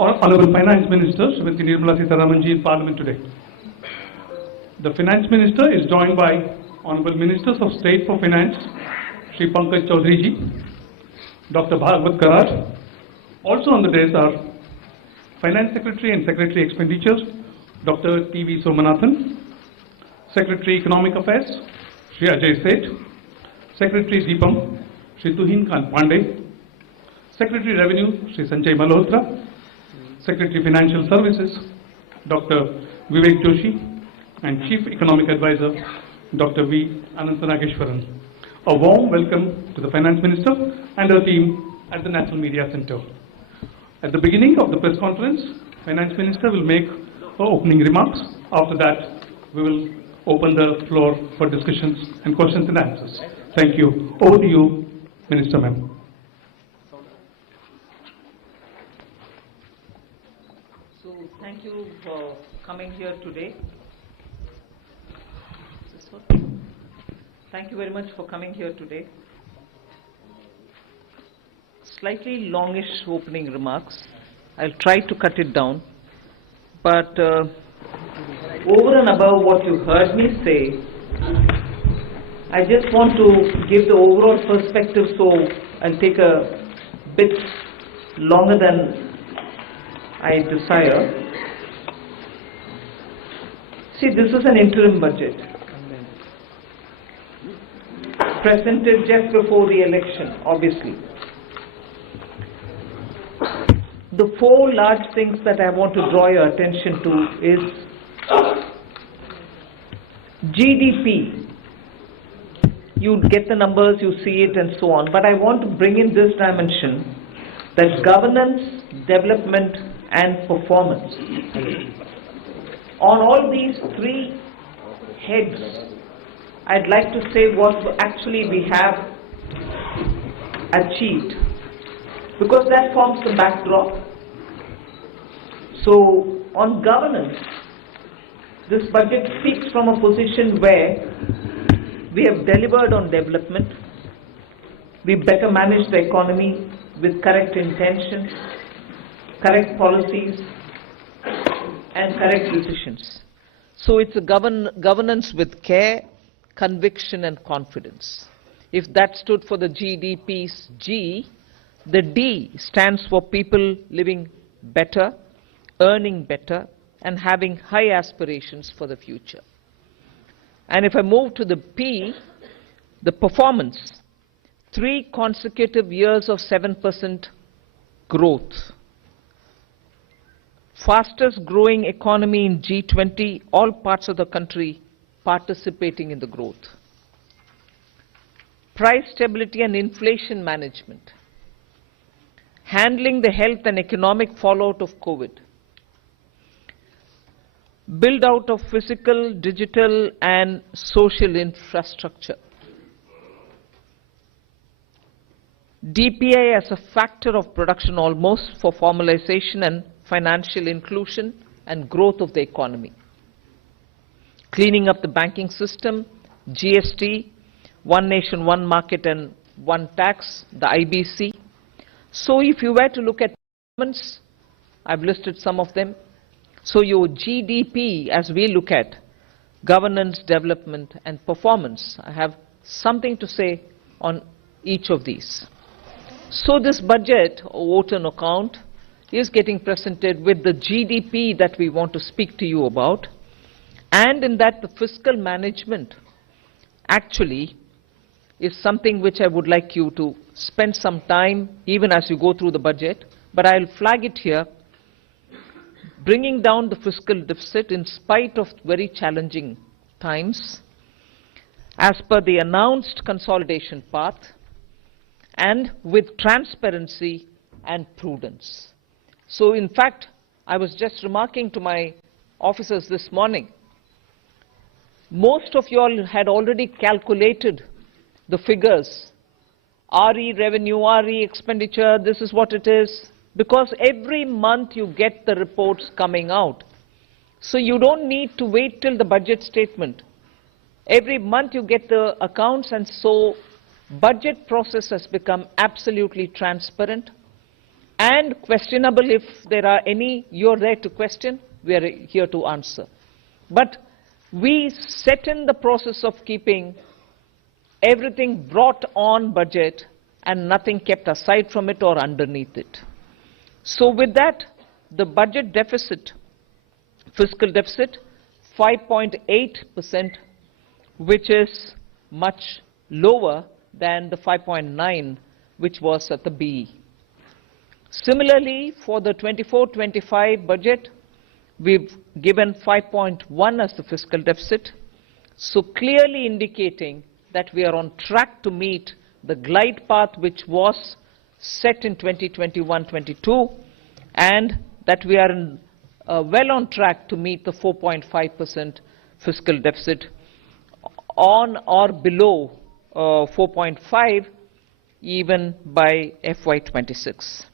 Honorable Finance Minister, Srimati Dinamalar Sitharaman ji in Parliament today. The Finance Minister is joined by Honorable Ministers of State for Finance, Shri Pankaj Chaudhary ji, Dr. Bhagwat Karar. Also on the dais are Finance Secretary and Secretary Expenditures, Dr. T.V. Somanathan, Secretary Economic Affairs, Shri Ajay Seth, Secretary Deepam, Shri Tuhin Khan Pandey, Secretary Revenue, Shri Sanjay Malhotra, Secretary Financial Services, Dr. Vivek Joshi, and Chief Economic Advisor, Dr. V. Anantanageshwaran. A warm welcome to the Finance Minister and her team at the National Media Center. At the beginning of the press conference, Finance Minister will make her opening remarks. After that, we will open the floor for discussions and questions and answers. Thank you. Over to you, Minister Ma'am. So, thank you for coming here today. Thank you very much for coming here today. Slightly longish opening remarks. I'll try to cut it down. But over and above what you heard me say, I just want to give the overall perspective, so I'll take a bit longer than I desire. See, this is an interim budget presented just before the election, obviously. The four large things that I want to draw your attention to is GDP. You get the numbers, you see it and so on, but I want to bring in this dimension, that governance, development and performance. On all these three heads, I'd like to say what actually we have achieved, because that forms the backdrop. So, on governance, this budget speaks from a position where we have delivered on development, we better manage the economy with correct intentions, correct policies, and correct decisions. So, it's a governance with care, conviction and confidence. If that stood for the GDP's G, the D stands for people living better, earning better, and having high aspirations for the future. And if I move to the P, the performance, 3 consecutive years of 7% growth. Fastest growing economy in G20, all parts of the country participating in the growth. Price stability and inflation management. Handling the health and economic fallout of COVID. Build out of physical, digital and social infrastructure. DPI as a factor of production almost for formalization and financial inclusion and growth of the economy. Cleaning up the banking system, GST, one nation, one market and one tax, the IBC. So if you were to look at governments, I've listed some of them. So your GDP, as we look at governance, development and performance, I have something to say on each of these. So this budget, vote on account, is getting presented with the GDP that we want to speak to you about. And in that, the fiscal management actually is something which I would like you to spend some time, even as you go through the budget. But I'll flag it here, bringing down the fiscal deficit in spite of very challenging times, as per the announced consolidation path, and with transparency and prudence. So in fact, I was just remarking to my officers this morning, most of you all had already calculated the figures, RE revenue, RE expenditure, this is what it is, because every month you get the reports coming out. So you don't need to wait till the budget statement. Every month you get the accounts, and so budget process has become absolutely transparent and questionable if there are any. You're there to question, we are here to answer. But we set in the process of keeping everything brought on budget and nothing kept aside from it or underneath it. So with that, the budget deficit, fiscal deficit, 5.8%, which is much lower than the 5.9 which was at the BE. Similarly, for the 24-25 budget, we've given 5.1 as the fiscal deficit, so clearly indicating that we are on track to meet the glide path which was set in 2021-22, and that we are well on track to meet the 4.5% fiscal deficit on or below 4.5 even by FY26.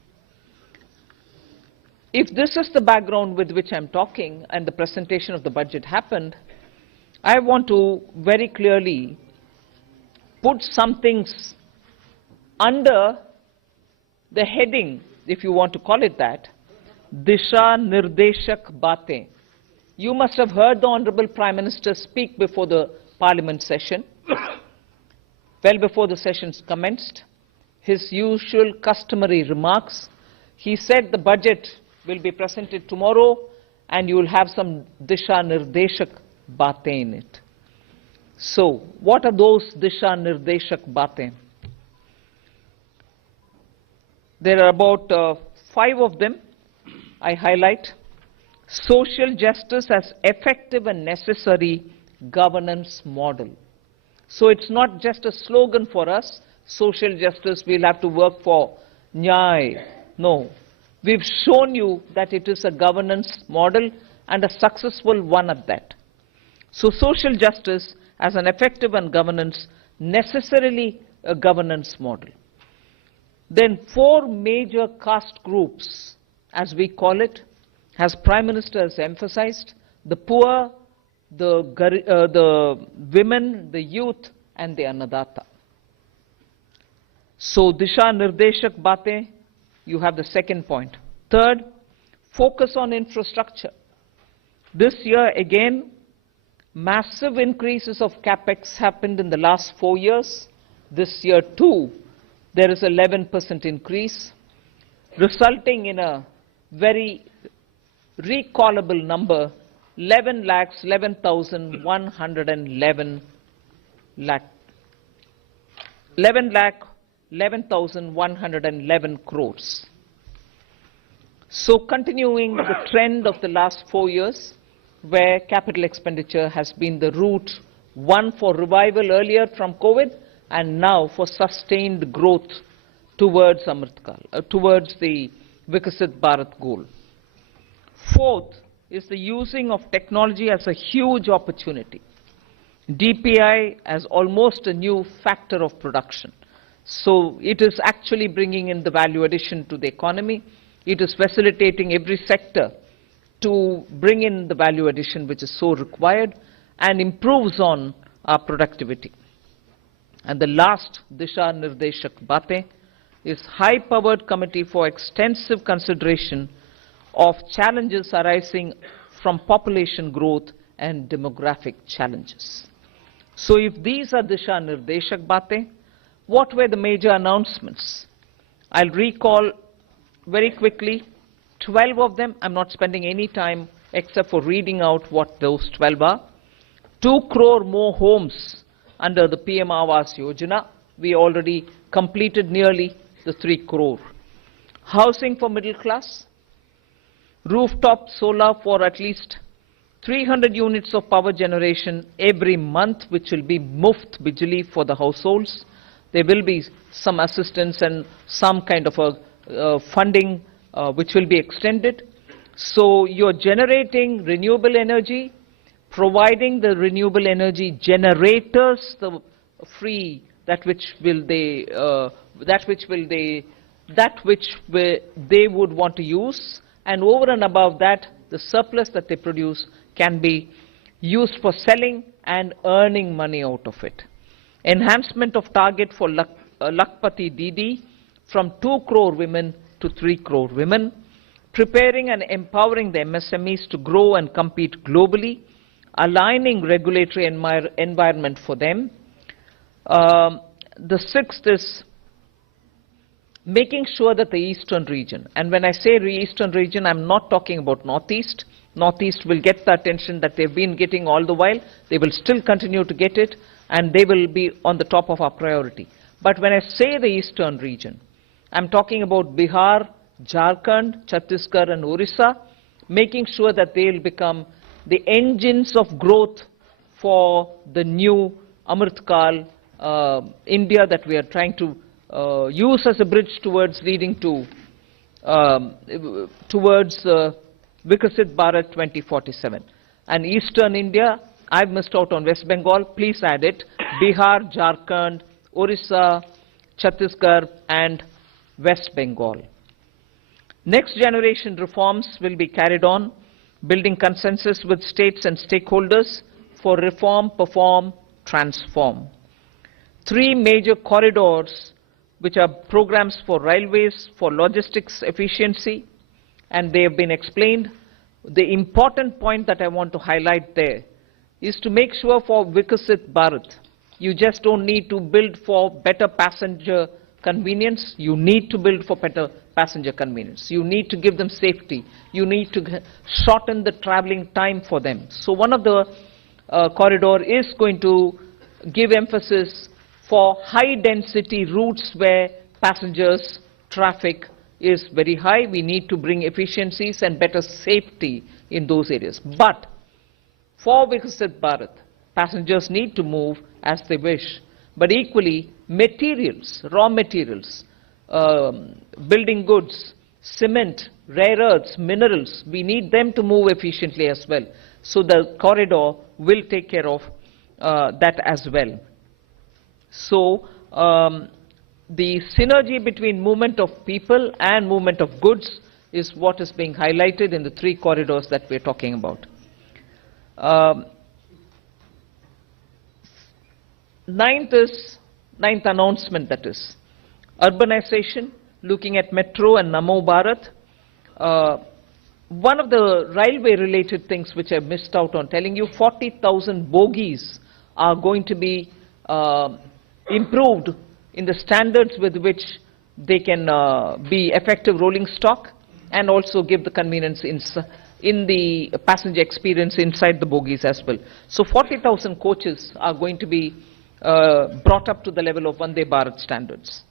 If this is the background with which I'm talking and the presentation of the budget happened, I want to very clearly put some things under the heading, if you want to call it that, Disha Nirdeshak Baatein. You must have heard the Honorable Prime Minister speak before the Parliament session, well before the sessions commenced. His usual customary remarks. He said the budget will be presented tomorrow and you will have some Disha Nirdeshak Baatein in it. So, what are those Disha Nirdeshak Baatein? There are about 5 of them I highlight. Social justice as effective and necessary governance model. So it's not just a slogan for us, social justice, we'll have to work for Nyay. No. We've shown you that it is a governance model and a successful one at that. So social justice as an effective and governance, necessarily a governance model. Then 4 major caste groups, as we call it, as Prime Minister has emphasized, the poor, the women, the youth, and the Annadata. So Disha Nirdeshak Baatein, you have the second point. Third, focus on infrastructure. This year again, massive increases of capex happened in the last 4 years. This year too, there is 11% increase, resulting in a very recallable number, 11,111 crores. So continuing the trend of the last 4 years, where capital expenditure has been the route, one for revival earlier from COVID, and now for sustained growth towards towards the Vikasit Bharat goal. Fourth is the using of technology as a huge opportunity. DPI as almost a new factor of production. So it is actually bringing in the value addition to the economy. It is facilitating every sector to bring in the value addition which is so required and improves on our productivity. And the last Disha Nirdeshak Baatein is high-powered committee for extensive consideration of challenges arising from population growth and demographic challenges. So if these are Disha Nirdeshak Baatein, what were the major announcements? I'll recall very quickly 12 of them. I'm not spending any time except for reading out what those 12 are. 2 crore more homes under the PM Awas Yojana. We already completed nearly the 3 crore. Housing for middle class. Rooftop solar for at least 300 units of power generation every month, which will be muft bijli for the households. There will be some assistance and some kind of a funding which will be extended. So you're generating renewable energy, providing the renewable energy generators the free they would want to use, and over and above that, the surplus that they produce can be used for selling and earning money out of it. Enhancement of target for Lakpati DD from 2 crore women to 3 crore women, preparing and empowering the MSMEs to grow and compete globally, aligning regulatory environment for them. The sixth is making sure that the eastern region, and when I say eastern region, I'm not talking about northeast. Northeast will get the attention that they've been getting all the while. They will still continue to get it, and they will be on the top of our priority. But when I say the eastern region, I'm talking about Bihar, Jharkhand, Chhattisgarh, and Orissa, making sure that they'll become the engines of growth for the new Amritkal India that we are trying to use as a bridge towards leading to Vikasit Bharat 2047. And Eastern India, I've missed out on West Bengal, please add it, Bihar, Jharkhand, Orissa, Chhattisgarh, and West Bengal. Next generation reforms will be carried on, building consensus with states and stakeholders for reform, perform, transform. 3 major corridors, which are programs for railways, for logistics efficiency, and they have been explained. The important point that I want to highlight there is to make sure for Vikasit Bharat, you just don't need to build for better passenger convenience, you need to build for better passenger convenience. You need to give them safety. You need to shorten the traveling time for them. So one of the corridor is going to give emphasis for high density routes where passengers traffic is very high. We need to bring efficiencies and better safety in those areas. But for Vikasit Bharat, passengers need to move as they wish. But equally, materials, raw materials, building goods, cement, rare earths, minerals, we need them to move efficiently as well. So the corridor will take care of that as well. So the synergy between movement of people and movement of goods is what is being highlighted in the 3 corridors that we're talking about. Ninth announcement, that is urbanization, looking at Metro and Namo Bharat. One of the railway related things which I missed out on telling you, 40,000 bogies are going to be improved in the standards with which they can be effective rolling stock and also give the convenience in the passenger experience inside the bogies as well. So 40,000 coaches are going to be brought up to the level of Vande Bharat standards.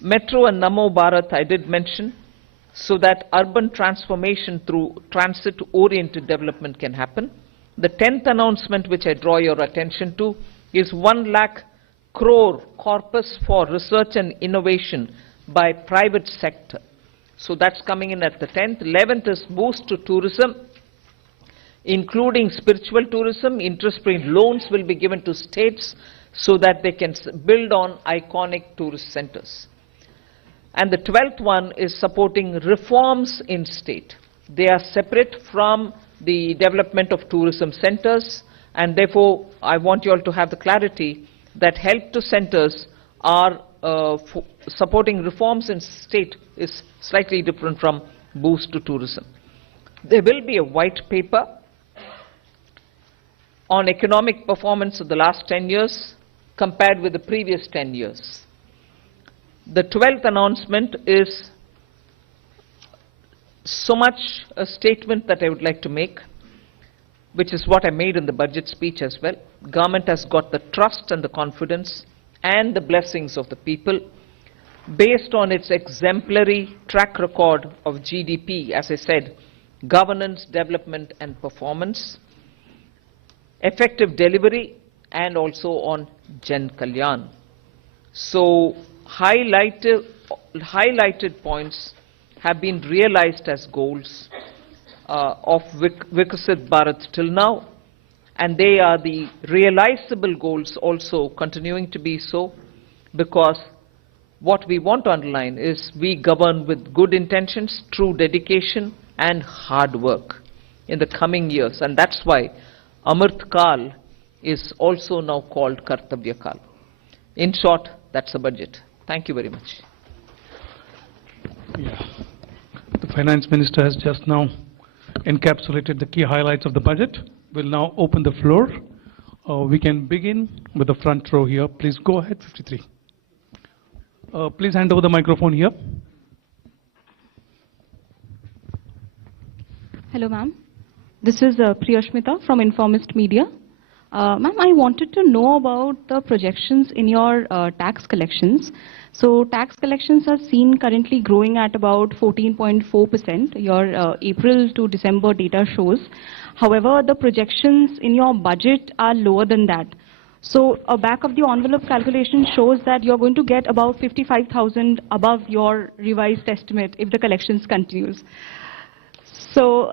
Metro and Namo Bharat I did mention, so that urban transformation through transit-oriented development can happen. The 10th announcement which I draw your attention to is 1 lakh crore corpus for research and innovation by private sector. So that's coming in at the 10th. 11th is boost to tourism, including spiritual tourism. Interest-free loans will be given to states so that they can build on iconic tourist centers. And the 12th one is supporting reforms in state. They are separate from the development of tourism centers, and therefore I want you all to have the clarity that help to centers are supporting reforms in state is slightly different from boost to tourism. There will be a white paper on economic performance of the last 10 years compared with the previous 10 years. The 12th announcement is so much a statement that I would like to make, which is what I made in the budget speech as well. Government has got the trust and the confidence and the blessings of the people based on its exemplary track record of GDP, as I said, governance, development and performance, effective delivery, and also on Jan Kalyan. So highlighted points have been realized as goals of Vikasit Bharat till now, and they are the realizable goals also continuing to be so, because what we want to underline is we govern with good intentions, true dedication and hard work in the coming years, and that's why Amrit Kal is also now called Kartavya Kal. In short, that's the budget. Thank you very much. Yeah. The Finance Minister has just now encapsulated the key highlights of the budget. We'll now open the floor. We can begin with the front row here. Please go ahead, 53. Please hand over the microphone here. Hello, ma'am. This is Priyashmita from Informist Media. Ma'am, I wanted to know about the projections in your tax collections. So tax collections are seen currently growing at about 14.4%. Your April to December data shows. However, the projections in your budget are lower than that. So a back of the envelope calculation shows that you're going to get about 55,000 above your revised estimate if the collections continues. So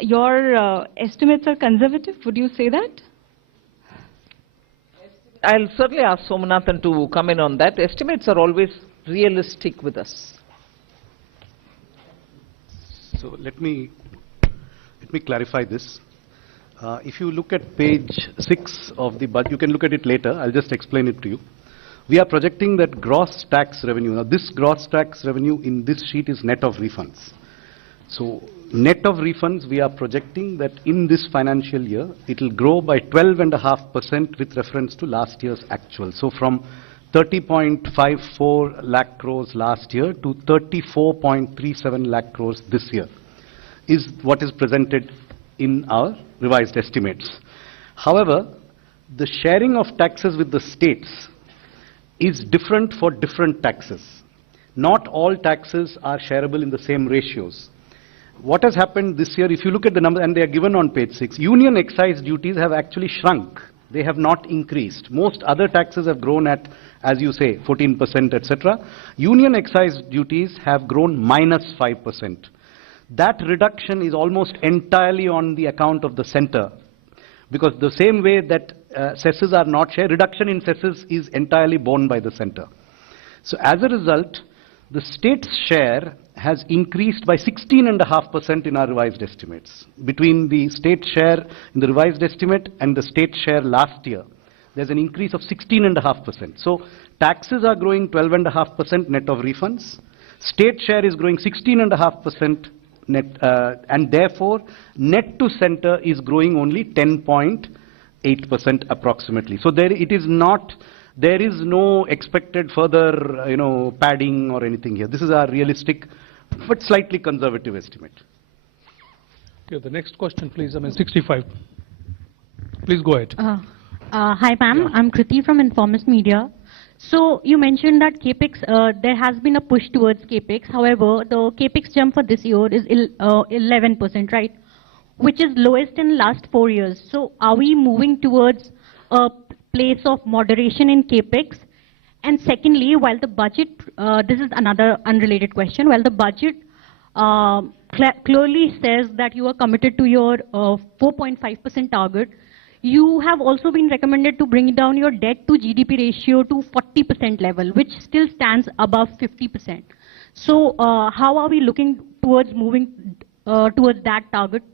your estimates are conservative, would you say that? I'll certainly ask Somanathan to come in on that. Estimates are always realistic with us. So let me clarify this. If you look at page 6 of the budget, you can look at it later. I'll just explain it to you. We are projecting that gross tax revenue. Now, this gross tax revenue in this sheet is net of refunds. So, net of refunds, we are projecting that in this financial year, it will grow by 12.5% with reference to last year's actual. So, from 30.54 lakh crores last year to 34.37 lakh crores this year is what is presented in our revised estimates. However, the sharing of taxes with the states is different for different taxes. Not all taxes are shareable in the same ratios. What has happened this year, if you look at the numbers, and they are given on page 6, union excise duties have actually shrunk. They have not increased. Most other taxes have grown at, as you say, 14%, etc. Union excise duties have grown -5%. That reduction is almost entirely on the account of the center, because the same way that cesses are not shared, reduction in cesses is entirely borne by the center. So as a result, the state's share has increased by 16.5% in our revised estimates. Between the state share in the revised estimate and the state share last year, there's an increase of 16.5%. So taxes are growing 12.5% net of refunds. State share is growing 16.5% net, and therefore net to center is growing only 10.8% approximately. So there is no expected further, padding or anything here. This is our realistic but slightly conservative estimate. Okay, the next question, please. 65. Please go ahead. Hi, ma'am. Yeah. I'm Kriti from Informist Media. So you mentioned that CAPEX, there has been a push towards CAPEX. However, the CAPEX jump for this year is 11%, right? Which is lowest in last 4 years. So are we moving towards a place of moderation in CAPEX? And secondly, while the budget, this is another unrelated question, while the budget clearly says that you are committed to your 4.5% target, you have also been recommended to bring down your debt to GDP ratio to 40% level, which still stands above 50%. So how are we looking towards moving towards that target?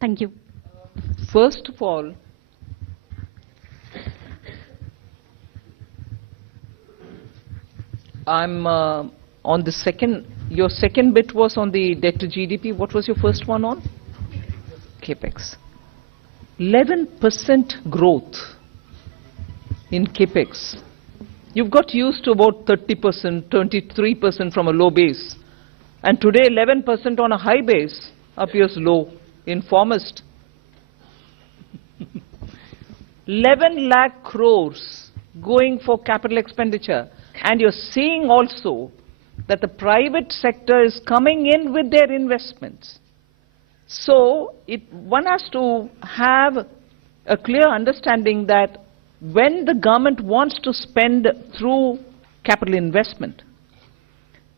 Thank you. First of all, I'm on the second, your second bit was on the debt to GDP. What was your first one on? CAPEX. 11% growth in CAPEX. You've got used to about 30%, 23% from a low base. And today 11% on a high base appears low. Informist. 11 lakh crores going for capital expenditure. And you're seeing also that the private sector is coming in with their investments. So one has to have a clear understanding that when the government wants to spend through capital investment,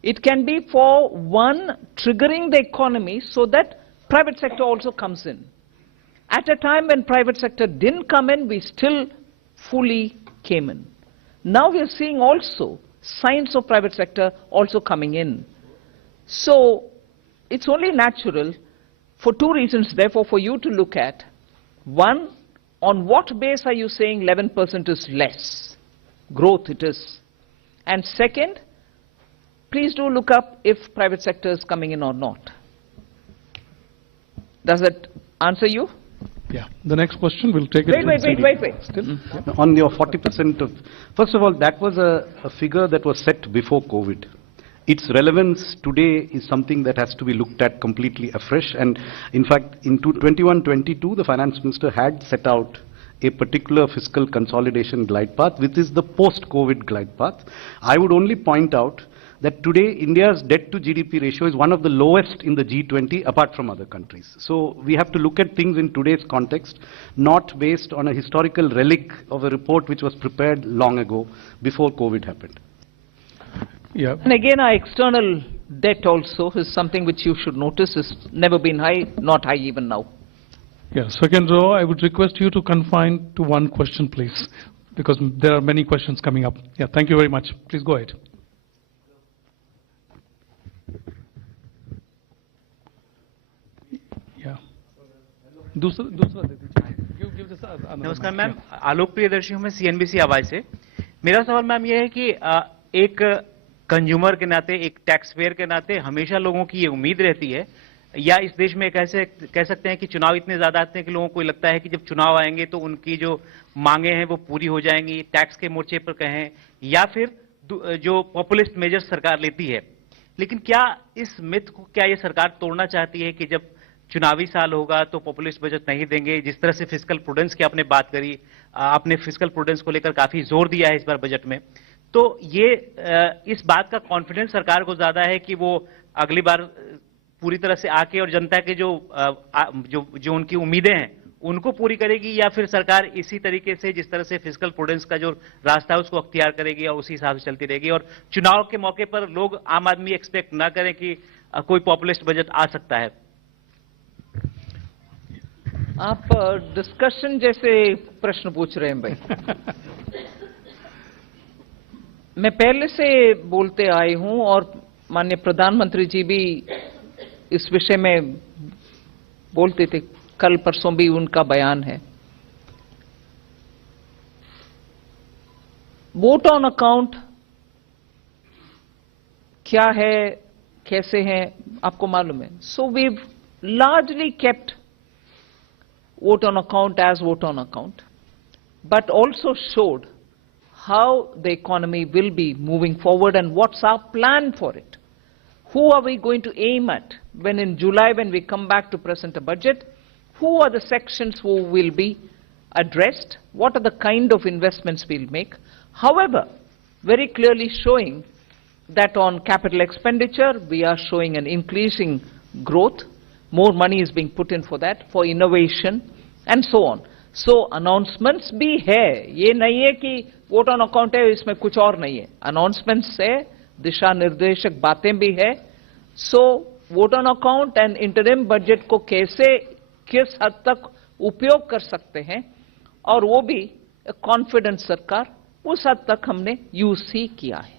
it can be for one, triggering the economy so that private sector also comes in. At a time when private sector didn't come in, we still fully came in. Now we are seeing also signs of private sector also coming in. So it's only natural for two reasons, therefore, for you to look at. One, on what base are you saying 11% is less? Growth it is. And second, please do look up if private sector is coming in or not. Does it answer you? Yeah. The next question, we'll take it. Wait. Still, on your 40% of, first of all, that was a figure that was set before COVID. Its relevance today is something that has to be looked at completely afresh. And in fact, in 21-22, the finance minister had set out a particular fiscal consolidation glide path, which is the post-COVID glide path. I would only point out that today India's debt to GDP ratio is one of the lowest in the G20 apart from other countries. So we have to look at things in today's context, not based on a historical relic of a report which was prepared long ago before COVID happened. Yeah. And again, our external debt also is something which you should notice is never been high, not high even now. Yeah. Second row, I would request you to confine to one question, please, because there are many questions coming up. Yeah. Thank you very much. Please go ahead. Yeah. दूसरा दे दीजिए. Give this another नमस्कार mic. Ma'am, आलोक प्रियदर्शी हूँ मैं CNBC आवाज से. मेरा सवाल ma'am ये है कि एक कंज्यूमर के नाते, एक टैक्स पेयर के नाते हमेशा लोगों की ये उम्मीद रहती है, या इस देश में कैसे कह सकते हैं कि चुनाव इतने ज्यादा आते हैं कि लोगों को लगता है कि जब चुनाव आएंगे तो उनकी जो मांगे हैं वो पूरी हो जाएंगी, टैक्स के मोर्चे पर कहें या फिर जो पॉपुलिस्ट मेजर्स सरकार लेती है. लेकिन क्या इस मिथ को क्या ये सरकार तोड़ना चाहती है कि जब चुनावी साल होगा तो पॉपुलिस्ट बजट नहीं देंगे? जिस तरह से फिस्कल प्रूडेंस की आपने बात करी, आपने फिस्कल प्रूडेंस को लेकर काफी जोर दिया है इस बार बजट में, तो ये इस बात का कॉन्फिडेंस सरकार को ज्यादा है कि वो अगली बार पूरी तरह से आके और जनता के जो उनकी उम्मीदें हैं उनको पूरी करेगी, या फिर सरकार इसी तरीके से जिस तरह से फिस्कल प्रूडेंस का जो रास्ता है उसको अख्तियार करेगी और उसी हिसाब से चलती रहेगी, और चुनाव के मौके पर लोग आम आदमी एक्सपेक्ट ना करें कि कोई पॉपुलिस्ट बजट आ सकता है? आप डिस्कशन जैसे प्रश्न पूछ रहे हैं भाई. मैं पहले से बोलते आई हूं और माननीय प्रधानमंत्री जी भी इस विषय में बोलते थे, कल परसों भी उनका बयान है. वोट ऑन अकाउंट क्या है, कैसे है, आपको मालूम है. So we largely kept vote on account as vote on account, but also showed how the economy will be moving forward and what's our plan for it. Who are we going to aim at when in July, when we come back to present a budget? Who are the sections who will be addressed? What are the kind of investments we'll make? However, very clearly showing that on capital expenditure, we are showing an increasing growth. More money is being put in for that, for innovation, and so on. So announcements भी है, ये नहीं है कि vote on account है इसमें कुछ और नहीं है. Announcements है, दिशा निर्देशक बातें भी है. So vote on account and interim budget को कैसे, किस हद तक उपयोग कर सकते हैं, और वो भी कॉन्फिडेंस सरकार, उस हद तक हमने यूज ही किया है.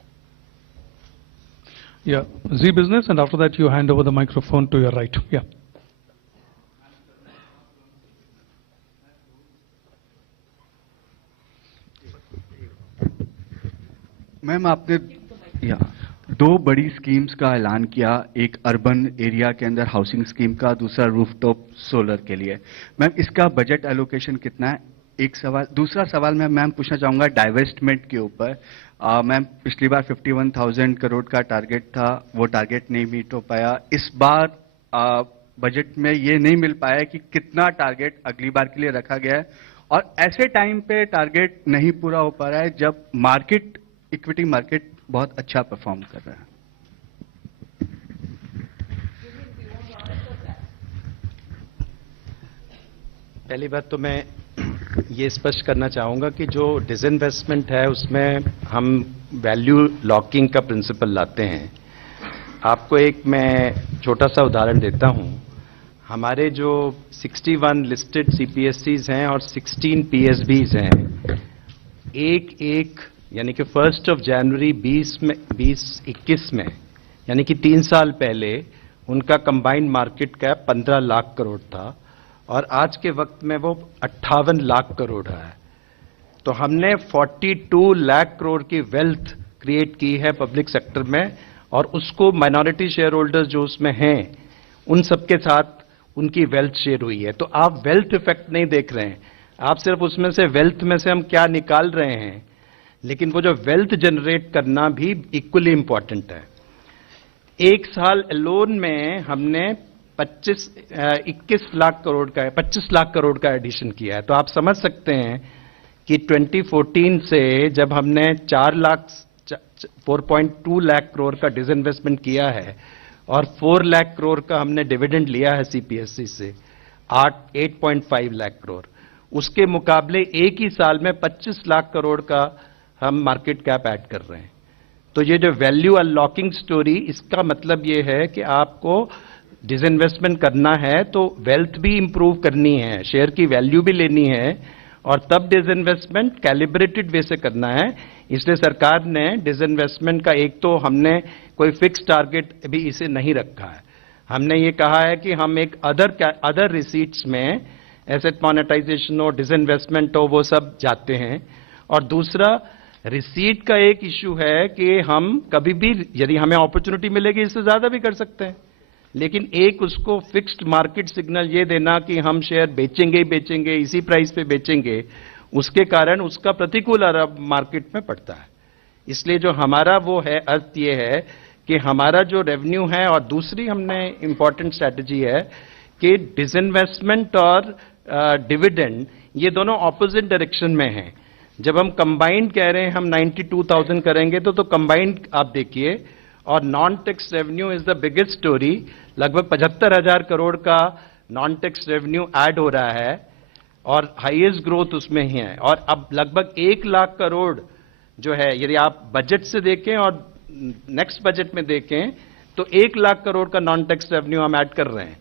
Yeah, Z Business, and after that you hand over the microphone to your right. Yeah. Ma'am, आपने दो बड़ी स्कीम्स का ऐलान किया, एक अर्बन एरिया के अंदर हाउसिंग स्कीम का, दूसरा रूफटॉप सोलर के लिए. मैम, इसका बजट एलोकेशन कितना है? एक सवाल. दूसरा सवाल मैं मैम पूछना चाहूंगा डाइवेस्टमेंट के ऊपर. मैम, पिछली बार 51,000 करोड़ का टारगेट था, वो टारगेट नहीं मीट हो पाया. इस बार बजट में ये नहीं मिल पाया कि कितना टारगेट अगली बार के लिए रखा गया है, और ऐसे टाइम पे टारगेट नहीं पूरा हो पा रहा है जब मार्केट, इक्विटी मार्केट बहुत अच्छा परफॉर्म कर रहा है. पहली बात तो मैं ये स्पष्ट करना चाहूंगा कि जो डिसइन्वेस्टमेंट है उसमें हम वैल्यू लॉकिंग का प्रिंसिपल लाते हैं. आपको एक मैं छोटा सा उदाहरण देता हूं. हमारे जो 61 लिस्टेड सीपीएससीज हैं और 16 पीएसबीज हैं, एक यानी कि 1 जनवरी 2021 में, यानी कि 3 साल पहले उनका combined market cap 15 lakh crore था, और आज के वक्त में वो 58 लाख करोड़ है. तो हमने 42 लाख करोड़ की वेल्थ क्रिएट की है पब्लिक सेक्टर में, और उसको माइनॉरिटी शेयर होल्डर्स जो उसमें हैं उन सबके साथ उनकी वेल्थ शेयर हुई है। तो आप वेल्थ इफेक्ट नहीं देख रहे हैं, आप सिर्फ उसमें से वेल्थ में से हम क्या निकाल रहे हैं, लेकिन वो जो वेल्थ जनरेट करना भी इक्वली इंपॉर्टेंट है। एक साल लोन में हमने 21 लाख करोड़ का एडिशन किया है। तो आप समझ सकते हैं कि 2014 से जब हमने 4.2 लाख करोड़ का डिसइन्वेस्टमेंट किया है और 4 लाख करोड़ का हमने डिविडेंड लिया है सीपीएससी से 8.5 लाख करोड़, उसके मुकाबले एक ही साल में 25 लाख करोड़ का हम मार्केट कैप ऐड कर रहे हैं। तो ये जो वैल्यू अनलॉकिंग स्टोरी, इसका मतलब ये है कि आपको डिसइन्वेस्टमेंट करना है तो वेल्थ भी इंप्रूव करनी है, शेयर की वैल्यू भी लेनी है, और तब डिसइन्वेस्टमेंट कैलिब्रेटेड वे से करना है। इसलिए सरकार ने डिसइन्वेस्टमेंट का एक तो हमने कोई फिक्स टारगेट भी इसे नहीं रखा है। हमने ये कहा है कि हम एक अदर रिसीट्स में एसेट मोनेटाइजेशन हो, डिसइन्वेस्टमेंट हो, वो सब जाते हैं। और दूसरा रिसीट का एक इश्यू है कि हम कभी भी यदि हमें अपॉर्चुनिटी मिलेगी इससे ज्यादा भी कर सकते हैं, लेकिन एक उसको फिक्स्ड मार्केट सिग्नल ये देना कि हम शेयर बेचेंगे ही बेचेंगे, इसी प्राइस पे बेचेंगे, उसके कारण उसका प्रतिकूल असर मार्केट में पड़ता है। इसलिए जो हमारा वो है अर्थ ये है कि हमारा जो रेवेन्यू है, और दूसरी हमने इंपॉर्टेंट स्ट्रैटेजी है कि डिसइन्वेस्टमेंट और डिविडेंड ये दोनों ऑपोजिट डायरेक्शन में हैं। जब हम कंबाइंड कह रहे हैं हम 92,000 करेंगे तो कंबाइंड आप देखिए, और non tax revenue is the biggest story. लगभग 75,000 करोड़ का नॉन टैक्स रेवेन्यू ऐड हो रहा है और हाईएस्ट ग्रोथ उसमें ही है। और अब लगभग 1 लाख करोड़ जो है, यदि आप बजट से देखें और नेक्स्ट बजट में देखें तो 1 लाख करोड़ का नॉन टैक्स रेवेन्यू हम ऐड कर रहे हैं।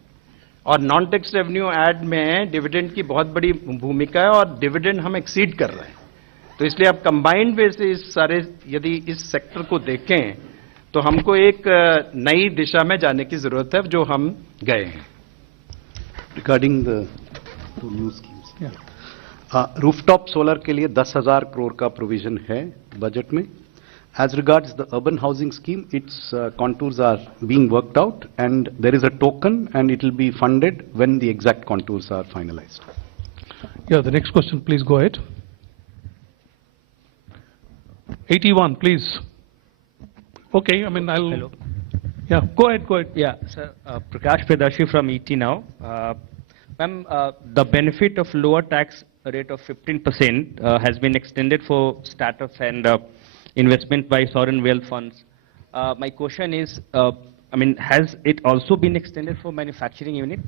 और नॉन टैक्स रेवेन्यू ऐड में डिविडेंड की बहुत बड़ी भूमिका है और डिविडेंड हम एक्सीड कर रहे हैं। तो इसलिए आप कंबाइंड वे से इस सारे यदि इस सेक्टर को देखें तो हमको एक नई दिशा में जाने की जरूरत है, जो हम गए हैं। Regarding the new schemes, rooftop solar के लिए 10,000 करोड़ का प्रोविजन है बजट में। As regards the urban housing scheme, its contours are being worked out, and there is a token, and it will be funded when the exact contours are finalized. Yeah, the next question, please go ahead. 81, please. Okay, I mean, I'll... Hello. Yeah, go ahead. Yeah, sir. Prakash Predarshi from ET Now. Ma'am, the benefit of lower tax rate of 15% has been extended for startups and investment by sovereign wealth funds. My question is, I mean, has it also been extended for manufacturing unit?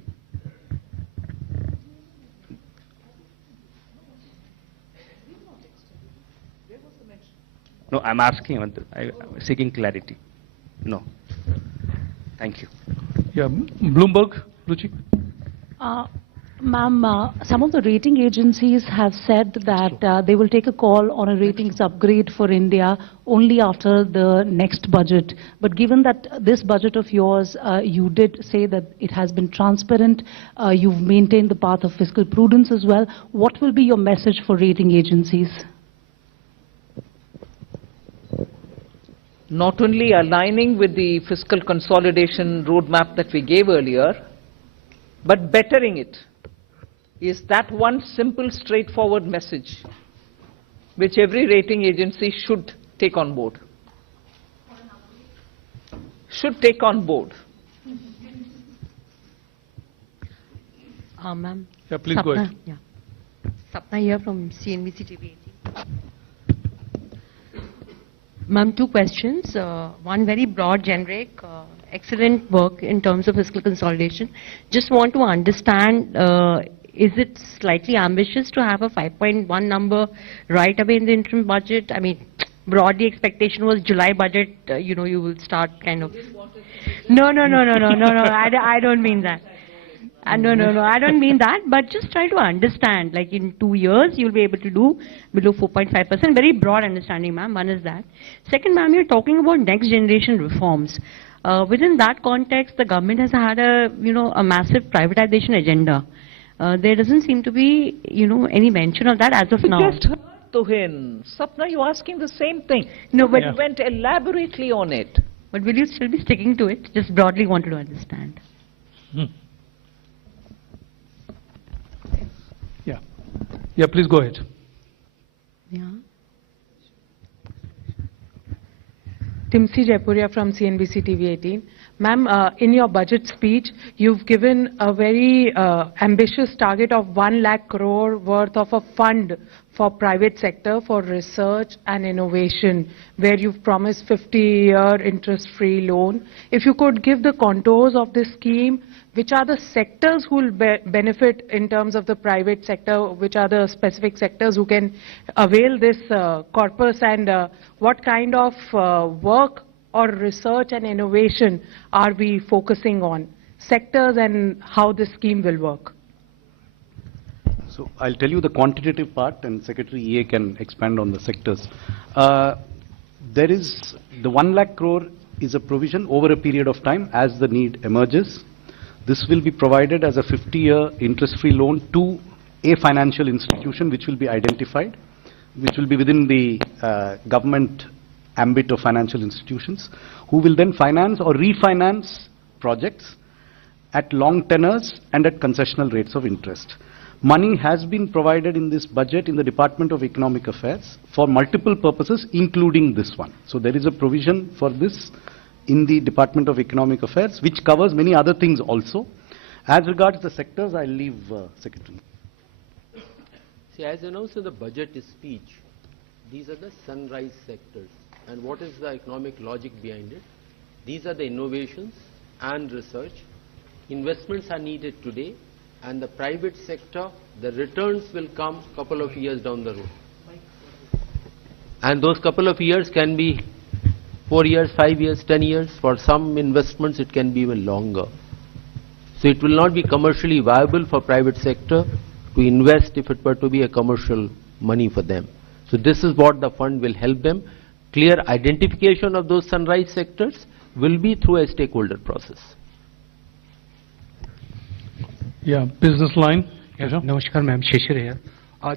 No, I'm asking, I'm seeking clarity. No. Thank you. Yeah, Bloomberg, Ruchi. Ma'am, some of the rating agencies have said that they will take a call on a ratings upgrade for India only after the next budget. But given that this budget of yours, you did say that it has been transparent, you've maintained the path of fiscal prudence as well, what will be your message for rating agencies? Not only aligning with the fiscal consolidation roadmap that we gave earlier, but bettering it. Is that one simple, straightforward message which every rating agency should take on board? Should take on board. Ma'am. Yeah, please go ahead. Yeah. Sapna here from CNBC TV 18. Ma'am, two questions. One very broad, generic. Excellent work in terms of fiscal consolidation. Just want to understand, is it slightly ambitious to have a 5.1 number right away in the interim budget? I mean, broadly expectation was July budget, you know, you will start kind of... No, I don't mean that. No, I don't mean that, but just try to understand, like in 2 years, you'll be able to do below 4.5%. Very broad understanding, ma'am. One is that. Second, ma'am, you're talking about next generation reforms. Within that context, the government has had a, a massive privatization agenda. There doesn't seem to be, any mention of that as of now. Just heard to him. Sapna, you're asking the same thing. No, but You went elaborately on it. but will you still be sticking to it? Just broadly wanted to understand. Yeah. Yeah, please go ahead. Yeah. Timsi Jaipuria from CNBC TV 18. Ma'am, in your budget speech, you've given a very ambitious target of 1 lakh crore worth of a fund for private sector for research and innovation, where you've promised 50-year interest-free loan. If you could give the contours of this scheme, which are the sectors who will benefit in terms of the private sector, which are the specific sectors who can avail this corpus, and what kind of work or research and innovation are we focusing on? Sectors and how this scheme will work. So I'll tell you the quantitative part, and Secretary EA can expand on the sectors. There is the 1 lakh crore is a provision over a period of time as the need emerges. This will be provided as a 50-year interest-free loan to a financial institution which will be identified, which will be within the government ambit of financial institutions, who will then finance or refinance projects at long tenors and at concessional rates of interest. Money has been provided in this budget in the Department of Economic Affairs for multiple purposes, including this one. So there is a provision for this in the Department of Economic Affairs, which covers many other things also. As regards the sectors, I'll leave Secretary. See, as announced in the budget speech, these are the sunrise sectors. And what is the economic logic behind it? These are the innovations and research. Investments are needed today, and the private sector, the returns will come a couple of years down the road. And those couple of years can be 4 years, 5 years, 10 years. For some investments, it can be even longer. So it will not be commercially viable for private sector to invest if it were to be a commercial money for them. So this is what the fund will help them. Clear identification of those sunrise sectors will be through a stakeholder process. Yeah, business line. Yes, Namaskar, ma'am. Shishir here.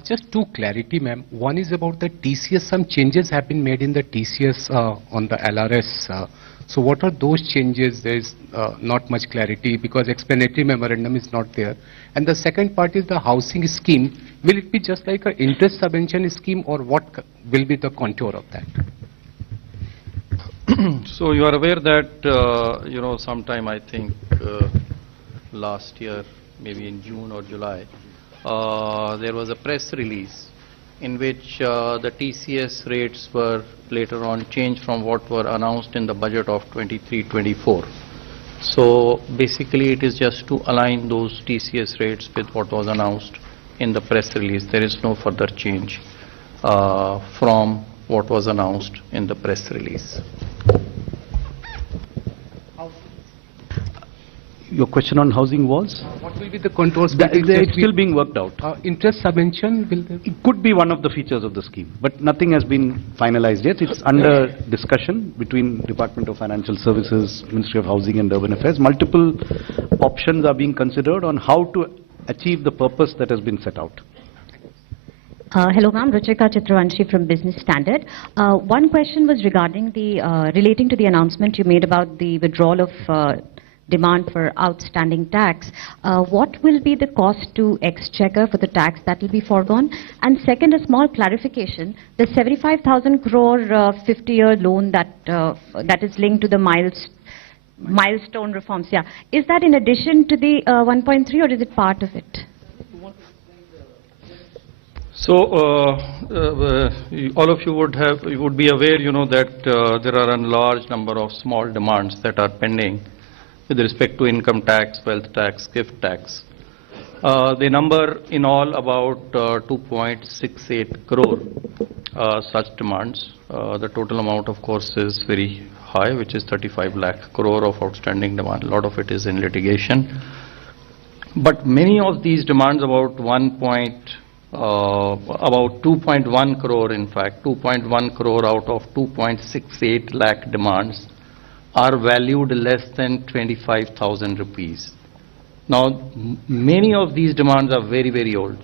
Just two clarity, ma'am. One is about the TCS. Some changes have been made in the TCS on the LRS. So what are those changes? There is not much clarity because explanatory memorandum is not there. And the second part is the housing scheme. Will it be just like an interest subvention scheme, or what will be the contour of that? So you are aware that, sometime I think last year, maybe in June or July, there was a press release in which the TCS rates were later on changed from what were announced in the budget of 23-24. So basically it is just to align those TCS rates with what was announced in the press release. There is no further change from what was announced in the press release. Your question on housing was? What will be the contours? It's still being worked out. Interest subvention, will there? It could be one of the features of the scheme, but nothing has been finalized yet. It's under discussion between Department of Financial Services, Ministry of Housing and Urban Affairs. Multiple options are being considered on how to achieve the purpose that has been set out. Hello, ma'am. Ruchika Chitravanshi from Business Standard. One question was regarding the relating to the announcement you made about the withdrawal of demand for outstanding tax. What will be the cost to Exchequer for the tax that will be foregone? And second, a small clarification: the 75,000 crore 50-year loan that is linked to the milestone reforms. Yeah, is that in addition to the 1.3, or is it part of it? So all of you would be aware, that there are a large number of small demands that are pending with respect to income tax, wealth tax, gift tax. They number in all about 2.68 crore such demands. The total amount, of course, is very high, which is 35 lakh crore of outstanding demand. A lot of it is in litigation. But many of these demands, about 2.1 crore, in fact, 2.1 crore out of 2.68 lakh demands are valued less than 25,000 rupees. Now, many of these demands are very, very old,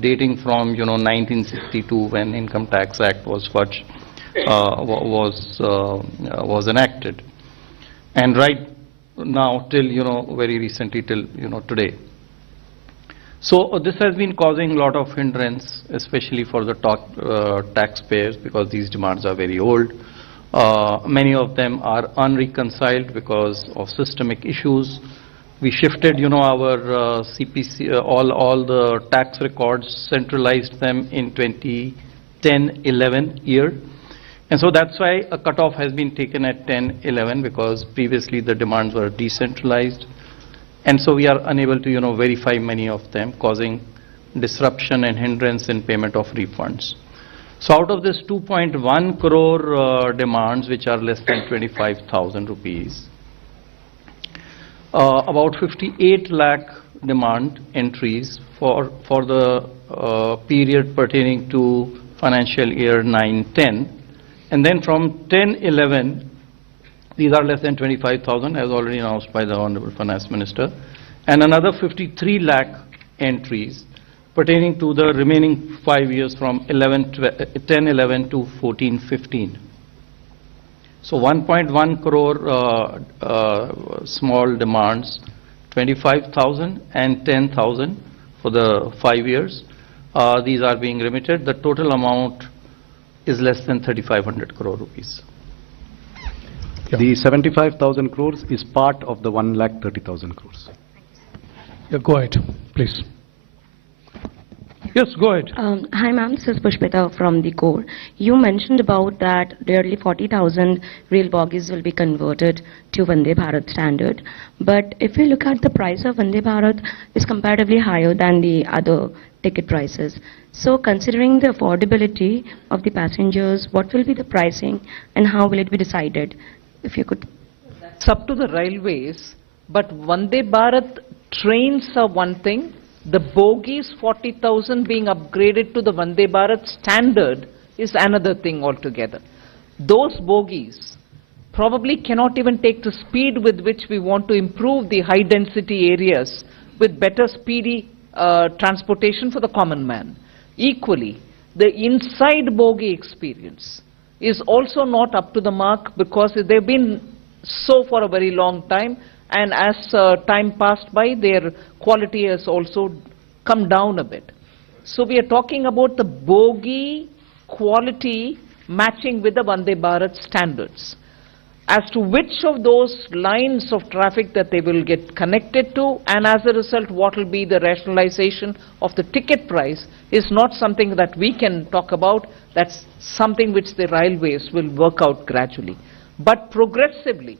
dating from 1962, when Income Tax Act was enacted. and right now till, very recently till, today. So this has been causing a lot of hindrance, especially for the taxpayers, because these demands are very old. Many of them are unreconciled because of systemic issues. We shifted, our CPC, all the tax records, centralized them in 2010-11 year. And so that's why a cutoff has been taken at 10-11, because previously the demands were decentralized. And so we are unable to, verify many of them, causing disruption and hindrance in payment of refunds. So out of this 2.1 crore demands, which are less than 25,000 rupees, about 58 lakh demand entries for the period pertaining to financial year 9-10. And then from 10-11, these are less than 25,000, as already announced by the Honorable Finance Minister, and another 53 lakh entries pertaining to the remaining 5 years from 10-11 to 14-15. So 1.1 crore small demands, 25,000 and 10,000 for the 5 years. These are being remitted. The total amount is less than 3,500 crore rupees. The 75,000 crores is part of the 1,30,000 crores. Yeah, go ahead, please. Yes, go ahead. Hi ma'am, this is Pushpita from the core. You mentioned about that nearly 40,000 rail bogies will be converted to Vande Bharat standard. But if you look at the price of Vande Bharat is comparatively higher than the other ticket prices. So considering the affordability of the passengers, what will be the pricing and how will it be decided? If you could. It's up to the railways, but Vande Bharat trains are one thing. The bogies 40,000 being upgraded to the Vande Bharat standard is another thing altogether. Those bogies probably cannot even take the speed with which we want to improve the high density areas with better speedy transportation for the common man. Equally, the inside bogie experience is also not up to the mark because they've been so for a very long time, and as time passed by, their quality has also come down a bit. So we are talking about the bogie quality matching with the Vande Bharat standards. As to which of those lines of traffic that they will get connected to, and as a result what will be the rationalization of the ticket price, is not something that we can talk about. That's something which the railways will work out gradually. But progressively,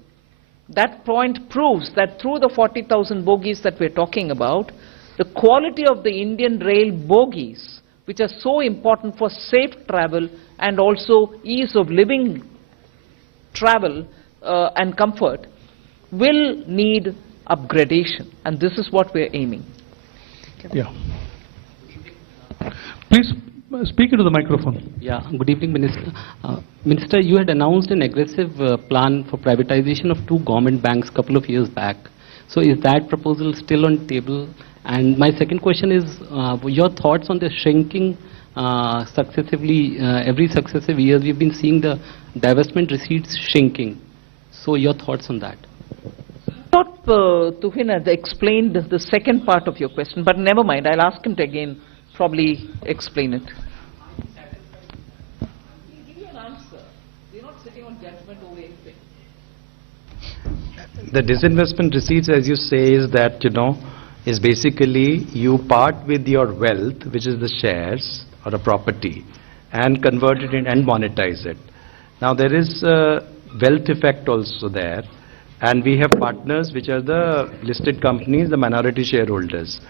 that point proves that through the 40,000 bogies that we're talking about, the quality of the Indian rail bogies, which are so important for safe travel and also ease of living travel and comfort, will need upgradation, and this is what we're aiming. Yeah. Please speak into the microphone. Yeah, good evening, Minister. Minister, you had announced an aggressive plan for privatization of 2 government banks a couple of years back. So is that proposal still on table? And my second question is your thoughts on the shrinking successively, every successive year we've been seeing the divestment receipts shrinking. So your thoughts on that? I thought Tuhin had explained the second part of your question, but never mind, I'll ask him to again probably explain it. He'll give you an answer. We're not sitting on judgment over anything. The disinvestment receipts, as you say, is that, is basically you part with your wealth, which is the shares or a property, and convert it in and monetize it. Now there is a wealth effect also there, and we have partners which are the listed companies, the minority shareholders.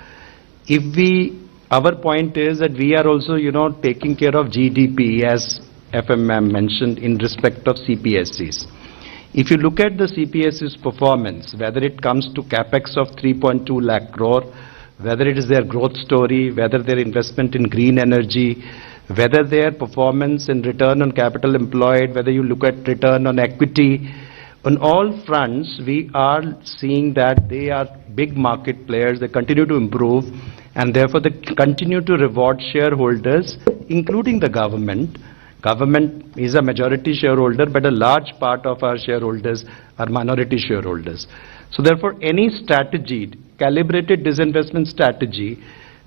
Our point is that we are also, taking care of GDP, as FMM mentioned, in respect of CPSEs. If you look at the CPSE's performance, whether it comes to capex of 3.2 lakh crore, whether it is their growth story, whether their investment in green energy, whether their performance in return on capital employed, whether you look at return on equity, on all fronts, we are seeing that they are big market players, they continue to improve, and therefore they continue to reward shareholders, including the government. Government is a majority shareholder, but a large part of our shareholders are minority shareholders. So therefore, any strategy, calibrated disinvestment strategy,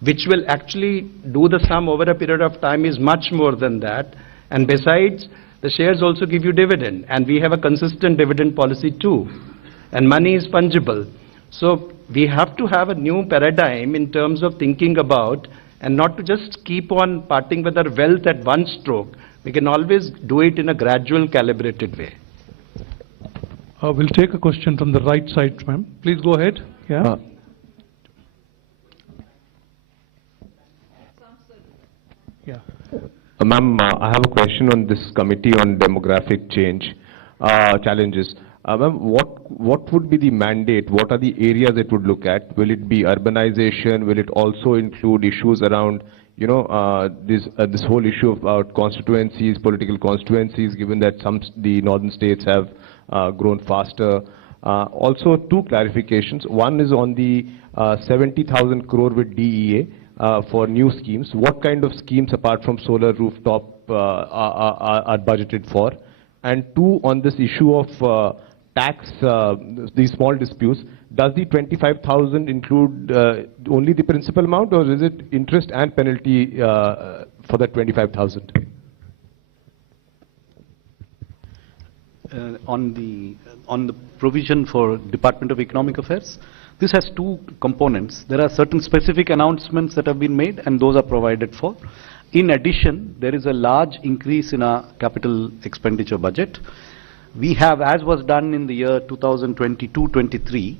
which will actually do the sum over a period of time is much more than that. And besides, the shares also give you dividend, and we have a consistent dividend policy too. And money is fungible. So we have to have a new paradigm in terms of thinking about, and not to just keep on parting with our wealth at one stroke. We can always do it in a gradual, calibrated way. We'll take a question from the right side, ma'am. Please go ahead. Yeah. Yeah. Ma'am, I have a question on this committee on demographic change challenges. Ma'am, what would be the mandate? What are the areas it would look at? Will it be urbanization? Will it also include issues around, you know, this whole issue about constituencies, political constituencies, given that the northern states have grown faster? Also, two clarifications. One is on the 70,000 crore with DEA for new schemes. What kind of schemes apart from solar rooftop are budgeted for? And two, on this issue of tax, these small disputes, does the 25,000 include only the principal amount, or is it interest and penalty for that 25,000? On the provision for Department of Economic Affairs, this has two components. There are certain specific announcements that have been made, and those are provided for. In addition, there is a large increase in our capital expenditure budget. We have, as was done in the year 2022-23,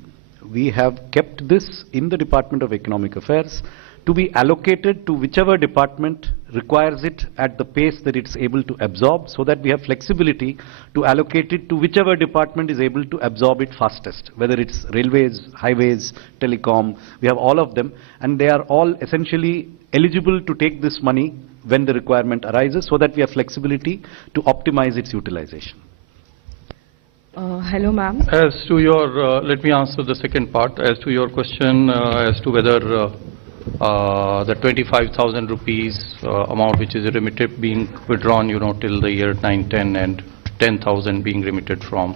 we have kept this in the Department of Economic Affairs to be allocated to whichever department requires it at the pace that it's able to absorb, so that we have flexibility to allocate it to whichever department is able to absorb it fastest, whether it's railways, highways, telecom. We have all of them, and they are all essentially eligible to take this money when the requirement arises, so that we have flexibility to optimize its utilization. Hello, ma'am. As to your, let me answer the second part. As to your question as to whether the 25,000 rupees amount which is remitted being withdrawn, you know, till the year 9-10, and 10,000 being remitted from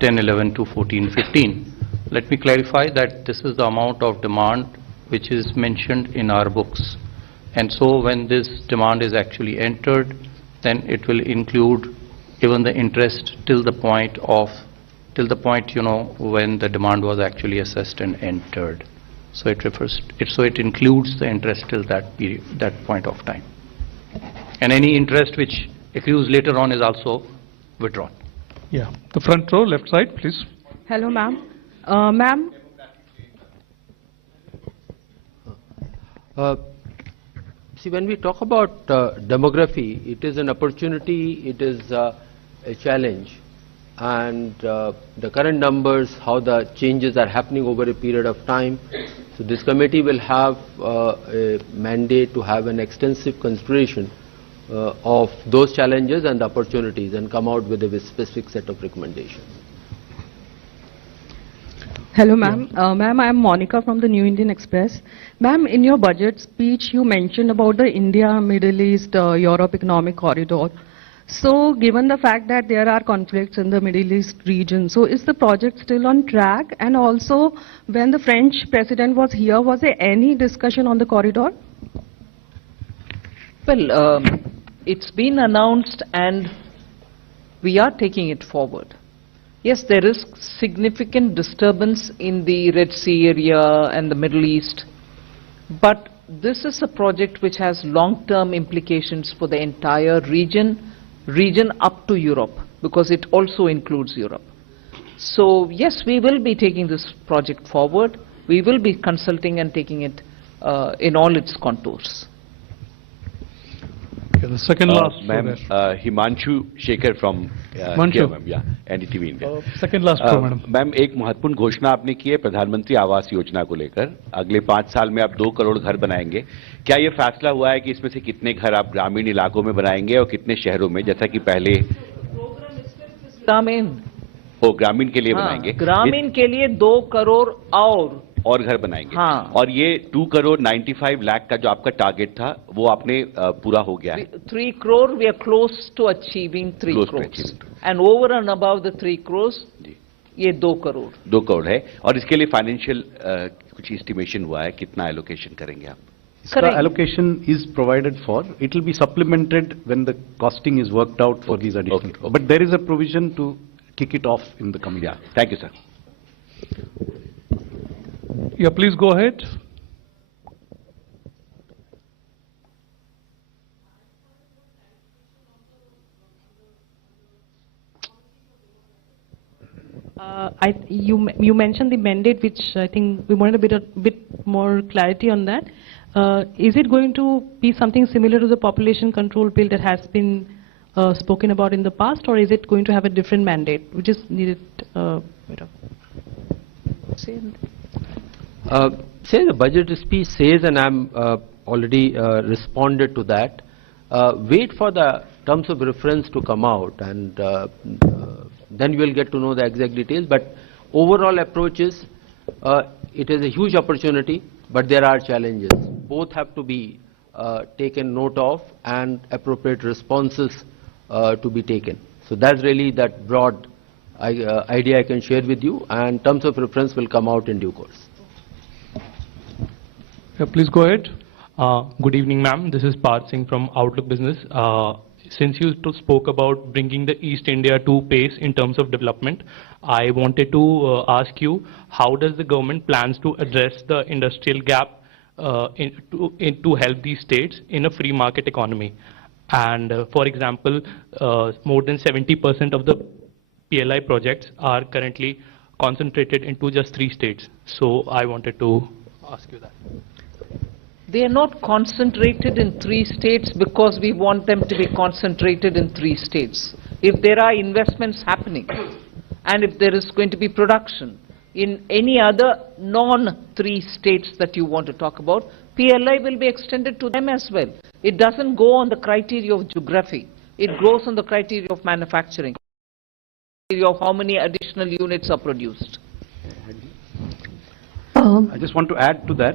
10-11 to 14-15. Let me clarify that this is the amount of demand which is mentioned in our books. And so when this demand is actually entered, then it will include even the interest till the point, you know, when the demand was actually assessed and entered. So it includes the interest till that period, that point of time. And any interest which accrues later on is also withdrawn. Yeah. The front row, left side, please. Hello, ma'am. Ma'am. See, when we talk about demography, it is an opportunity, it is a challenge. And the current numbers, how the changes are happening over a period of time. So this committee will have a mandate to have an extensive consideration of those challenges and the opportunities, and come out with a specific set of recommendations. Hello, ma'am. Ma'am, I am Monica from the New Indian Express. Ma'am, in your budget speech, you mentioned about the India, Middle East, Europe economic corridor. So, given the fact that there are conflicts in the Middle East region, so is the project still on track? And also, when the French president was here, was there any discussion on the corridor? Well, it's been announced and we are taking it forward. Yes, there is significant disturbance in the Red Sea area and the Middle East, but this is a project which has long-term implications for the entire region up to Europe, because it also includes Europe. So yes, we will be taking this project forward. We will be consulting and taking it in all its contours. Okay, the second last. Ma'am, Himanshu Shekhar from here, ma'am, yeah, NDTV India. Second last pro, madam. Ma'am, एक महत्वपूर्ण घोषणा आपने की है प्रधानमंत्री आवास योजना को लेकर। अगले 5 साल में आप 2 करोड़ घर बनाएंगे। क्या ये फैसला हुआ है कि इसमें से कितने घर आप ग्रामीण इलाकों में बनाएंगे और कितने शहरों में, जैसा कि पहले ग्रामीण के लिए बनाएंगे? ग्रामीण के लिए 2 करोड़ और घर बनाएंगे। हाँ। और ये 2 करोड़ 95 लाख का जो आपका टारगेट था वो आपने पूरा हो गया है? 3 crore, we are close to achieving 3 crores. And over and above the 3 crores, ये 2 करोड़। 2 करोड़ है, और इसके लिए फाइनेंशियल कुछ एस्टिमेशन हुआ है, कितना एलोकेशन करेंगे आप? इसका allocation is provided for. It will be supplemented when the costing is worked out for these additional. But there is a provision to kick it off in the coming year. Thank you, sir. Yeah, please go ahead. You mentioned the mandate, which I think we wanted a bit more clarity on that. Is it going to be something similar to the population control bill that has been spoken about in the past, or is it going to have a different mandate? We just needed bit of. Say the budget speech says, and I'm already responded to that. Wait for the terms of reference to come out, and then you will get to know the exact details. But overall approach is, it is a huge opportunity, but there are challenges. Both have to be taken note of, and appropriate responses to be taken. So that's really that broad idea I can share with you, and terms of reference will come out in due course. Yeah, please go ahead. Good evening, ma'am. This is Parth Singh from Outlook Business. Since you spoke about bringing the East India to pace in terms of development, I wanted to ask you, how does the government plans to address the industrial gap to help these states in a free market economy? And for example, more than 70% of the PLI projects are currently concentrated into just 3 states. So I wanted to ask you that. They are not concentrated in 3 states because we want them to be concentrated in 3 states. If there are investments happening, and if there is going to be production in any other non-3 states that you want to talk about, PLI will be extended to them as well. It doesn't go on the criteria of geography. It goes on the criteria of manufacturing, of how many additional units are produced. I just want to add to that.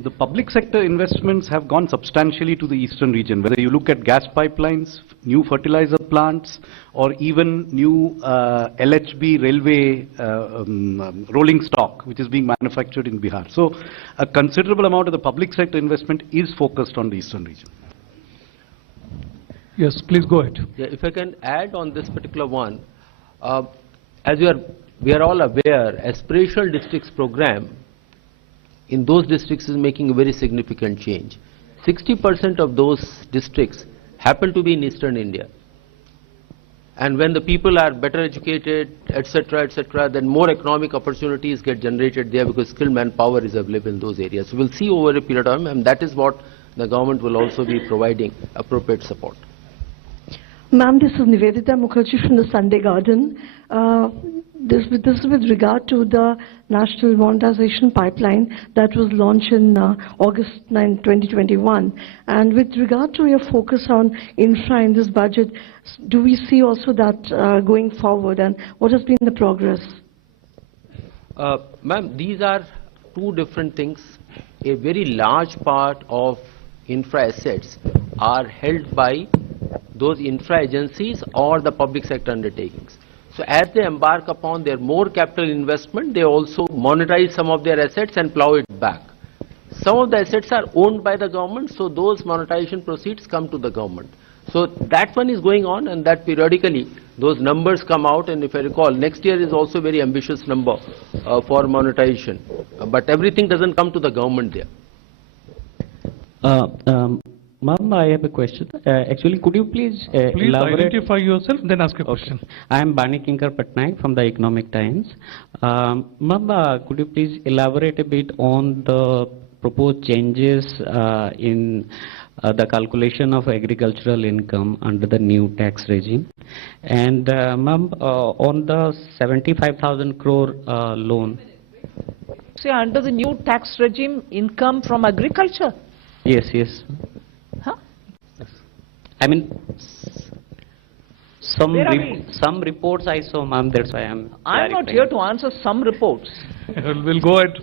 The public sector investments have gone substantially to the eastern region, whether you look at gas pipelines, new fertilizer plants, or even new LHB railway rolling stock, which is being manufactured in Bihar. So a considerable amount of the public sector investment is focused on the eastern region. Yes, please go ahead. Yeah, if I can add on this particular one, as we are all aware, aspirational districts program in those districts is making a very significant change. 60% of those districts happen to be in eastern India. And when the people are better educated, etc., then more economic opportunities get generated there because skilled manpower is available in those areas. So we'll see over a period of time, and that is what the government will also be providing appropriate support. Ma'am, this is Nivedita Mukherjee from the Sunday Garden. This is with regard to the National Monetization Pipeline that was launched in August 9, 2021. And with regard to your focus on infra in this budget, do we see also that going forward, and what has been the progress? Ma'am, these are 2 different things. A very large part of infra assets are held by those infra agencies or the public sector undertakings. So as they embark upon their more capital investment, they also monetize some of their assets and plow it back. Some of the assets are owned by the government, so those monetization proceeds come to the government. So that one is going on, and that periodically those numbers come out, and if I recall, next year is also a very ambitious number for monetization. But everything doesn't come to the government there. Ma'am, I have a question. Actually, could you please elaborate? Identify yourself, then ask a question. I am Bani Kinkar Patnaik from the Economic Times. Ma'am, could you please elaborate a bit on the proposed changes in the calculation of agricultural income under the new tax regime? And ma'am, on the 75,000 crore loan. See, under the new tax regime, income from agriculture? Yes. Huh? I mean, some reports I saw, ma'am, that's why I'm not here to answer some reports. We'll go ahead.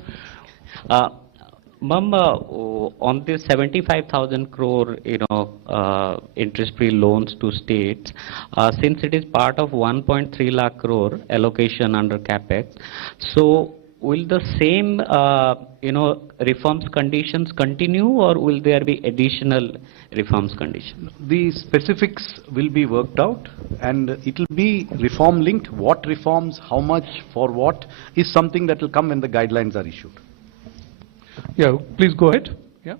Ma'am, on this 75,000 crore, interest-free loans to states, since it is part of 1.3 lakh crore allocation under capex, so will the same, reforms conditions continue, or will there be additional reforms conditions? The specifics will be worked out, and it will be reform linked. What reforms, how much, for what, is something that will come when the guidelines are issued. Yeah, please go ahead. Yeah.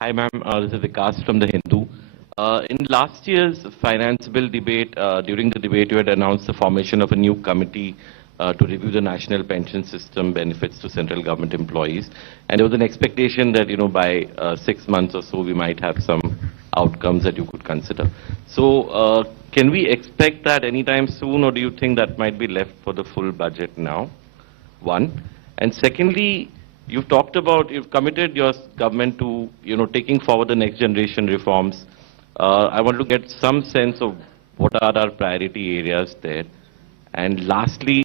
Hi, ma'am. This is Vikas from The Hindu. In last year's finance bill debate, during the debate, you had announced the formation of a new committee to review the national pension system benefits to central government employees. And there was an expectation that, by 6 months or so, we might have some outcomes that you could consider. So can we expect that anytime soon, or do you think that might be left for the full budget now? One. And secondly, you've committed your government to, taking forward the next generation reforms. I want to get some sense of what are our priority areas there. And lastly,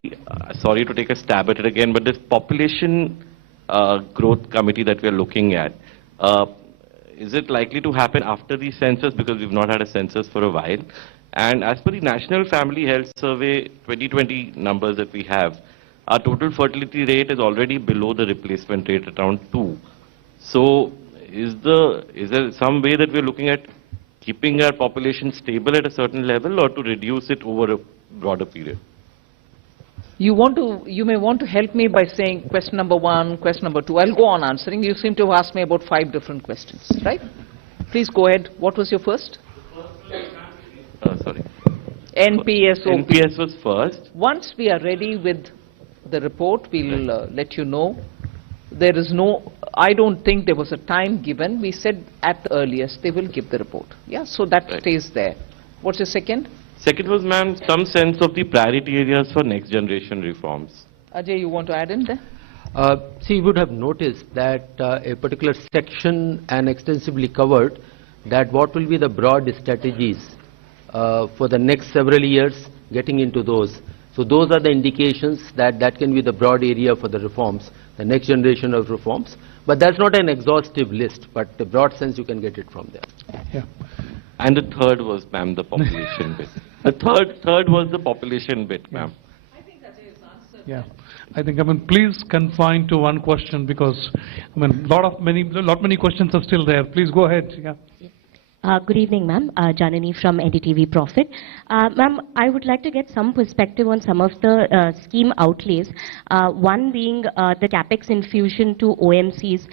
sorry to take a stab at it again, but this population growth committee that we're looking at, is it likely to happen after the census, because we've not had a census for a while? And as per the National Family Health Survey 2020 numbers that we have, our total fertility rate is already below the replacement rate at around 2. So is there some way that we're looking at keeping our population stable at a certain level, or to reduce it over a broader period? You may want to help me by saying question number 1, question number 2. I'll go on answering. You seem to have asked me about 5 different questions, right? Please go ahead. What was your first? Sorry. NPS. NPS was first. Once we are ready with the report, we'll let you know. There is I don't think there was a time given. We said at the earliest they will give the report. Yeah, so that stays there. What's your second? Second was, ma'am, some sense of the priority areas for next generation reforms. Ajay, you want to add in there? See, you would have noticed that a particular section and extensively covered that what will be the broad strategies for the next several years, getting into those. So those are the indications that can be the broad area for the reforms, the next generation of reforms. But that's not an exhaustive list, but the broad sense you can get it from there. Yeah. And the third was, ma'am, the population bit. The third was the population bit, ma'am. Yeah, I think, please confine to one question, because, many questions are still there. Please go ahead. Yeah. Good evening, ma'am. Janani from NDTV Profit. Ma'am, I would like to get some perspective on some of the scheme outlays. One being the capex infusion to OMCs.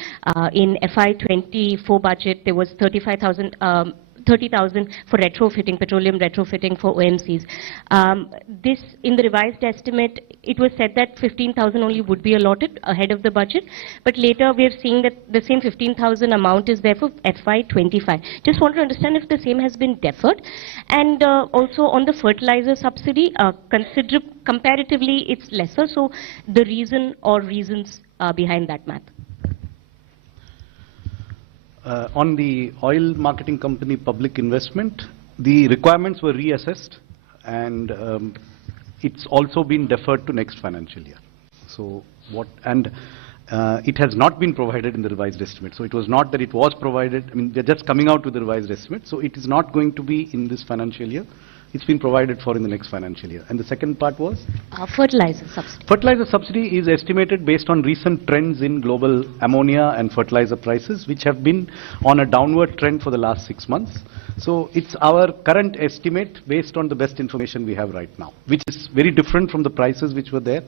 In FY24 budget, there was 30,000 for retrofitting, petroleum retrofitting for OMCs. This, in the revised estimate, it was said that 15,000 only would be allotted ahead of the budget, but later we are seeing that the same 15,000 amount is there for FY25. Just want to understand if the same has been deferred. And also on the fertilizer subsidy, comparatively it's lesser, so the reason or reasons behind that math. On the oil marketing company public investment, the requirements were reassessed, and it's also been deferred to next financial year. So it has not been provided in the revised estimate. So it was not that it was provided. They're just coming out with the revised estimate. So it is not going to be in this financial year. It's been provided for in the next financial year. And the second part was? Fertilizer subsidy. Fertilizer subsidy is estimated based on recent trends in global ammonia and fertilizer prices, which have been on a downward trend for the last 6 months. So it's our current estimate based on the best information we have right now, which is very different from the prices which were there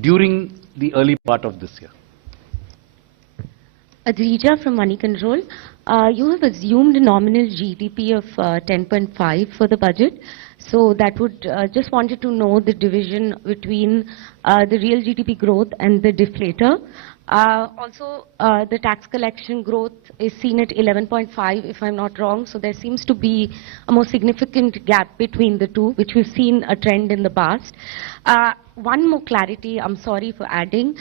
during the early part of this year. Adrija from Money Control. You have assumed nominal GDP of 10.5 for the budget. So that would, just wanted to know the division between the real GDP growth and the deflator. Also, the tax collection growth is seen at 11.5, if I'm not wrong. So there seems to be a more significant gap between the two, which we've seen a trend in the past. One more clarity, I'm sorry for adding.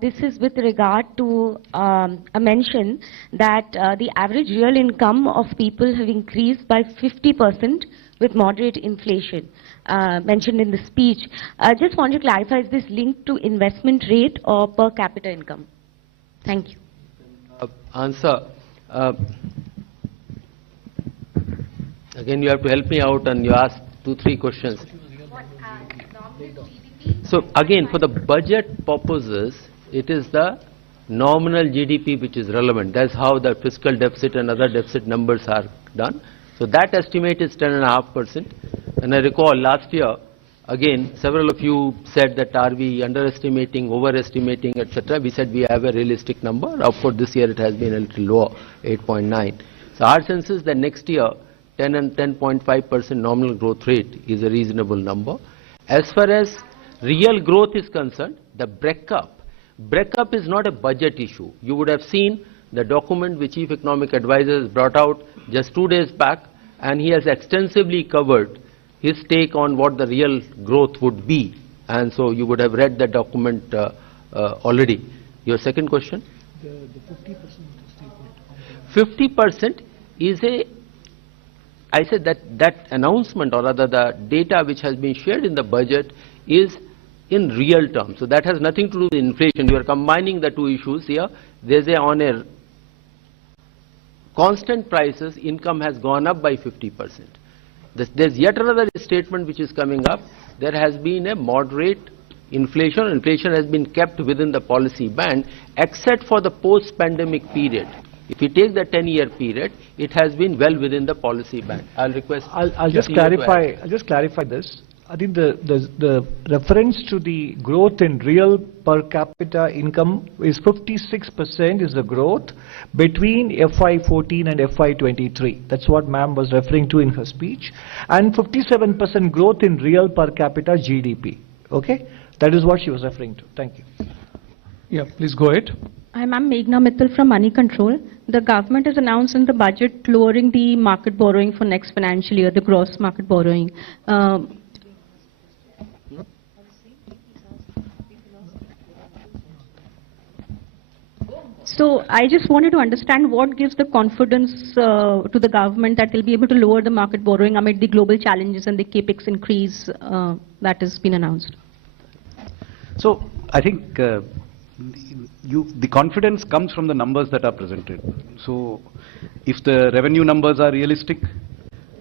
This is with regard to a mention that the average real income of people have increased by 50% with moderate inflation mentioned in the speech. I just want to clarify, is this linked to investment rate or per capita income? Thank you. Answer. Again, you have to help me out, and you asked 2-3 questions. So again, for the budget purposes, it is the nominal GDP which is relevant. That's how the fiscal deficit and other deficit numbers are done. So that estimate is 10.5%. And I recall last year, again, several of you said that are we underestimating, overestimating, etc. We said we have a realistic number. Of course, this year it has been a little lower, 8.9. So our sense is that next year, 10 and 10.5% nominal growth rate is a reasonable number. As far as real growth is concerned, the breakup is not a budget issue. You would have seen the document which Chief Economic Advisor has brought out just 2 days back, and he has extensively covered his take on what the real growth would be. And so you would have read the document already. Your second question? The 50% 50% is I said that announcement, or rather the data which has been shared in the budget, is in real terms. So that has nothing to do with inflation. You are combining the two issues here. There's on a constant prices, income has gone up by 50%. There's yet another statement which is coming up. There has been a moderate inflation. Inflation has been kept within the policy band, except for the post-pandemic period. If you take the 10-year period, it has been well within the policy band. I'll request. I'll just clarify. I'll just clarify this. I think the reference to the growth in real per capita income is 56% is the growth between FY14 and FY23. That's what ma'am was referring to in her speech. And 57% growth in real per capita GDP. Okay? That is what she was referring to. Thank you. Yeah, please go ahead. I'm Meghna Mittal from Money Control. The government has announced in the budget lowering the market borrowing for next financial year, the gross market borrowing. So I just wanted to understand what gives the confidence to the government that they'll be able to lower the market borrowing amid the global challenges and the capex increase that has been announced. So I think the confidence comes from the numbers that are presented. So if the revenue numbers are realistic,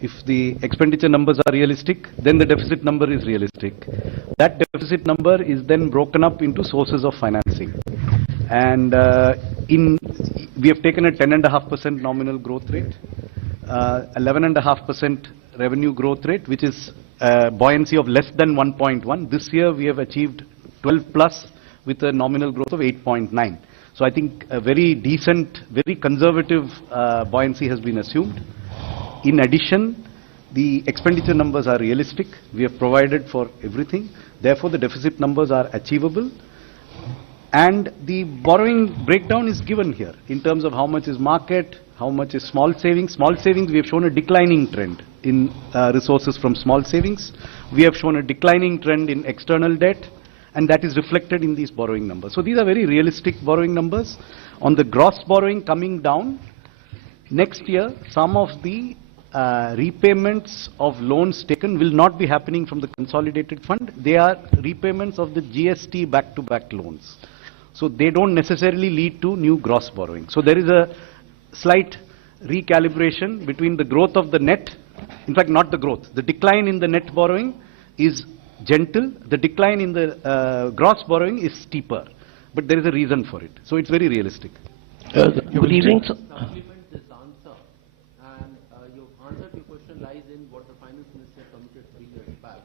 if the expenditure numbers are realistic, then the deficit number is realistic. That deficit number is then broken up into sources of financing. And we have taken a 10.5% nominal growth rate, 11.5% revenue growth rate, which is buoyancy of less than 1.1. This year we have achieved 12 plus with a nominal growth of 8.9. So I think a very decent, very conservative buoyancy has been assumed. In addition, the expenditure numbers are realistic. We have provided for everything. Therefore, the deficit numbers are achievable. And the borrowing breakdown is given here in terms of how much is market, how much is small savings. Small savings, we have shown a declining trend in resources from small savings. We have shown a declining trend in external debt, and that is reflected in these borrowing numbers. So these are very realistic borrowing numbers. On the gross borrowing coming down, next year, some of the repayments of loans taken will not be happening from the consolidated fund. They are repayments of the GST back-to-back loans. So they don't necessarily lead to new gross borrowing. So there is a slight recalibration between the growth of the net, in fact not the growth, the decline in the net borrowing is gentle, the decline in the gross borrowing is steeper, but there is a reason for it. So it's very realistic. Good evening. Supplement this answer, and your answer to your question lies in what the Finance Minister committed 3 years back,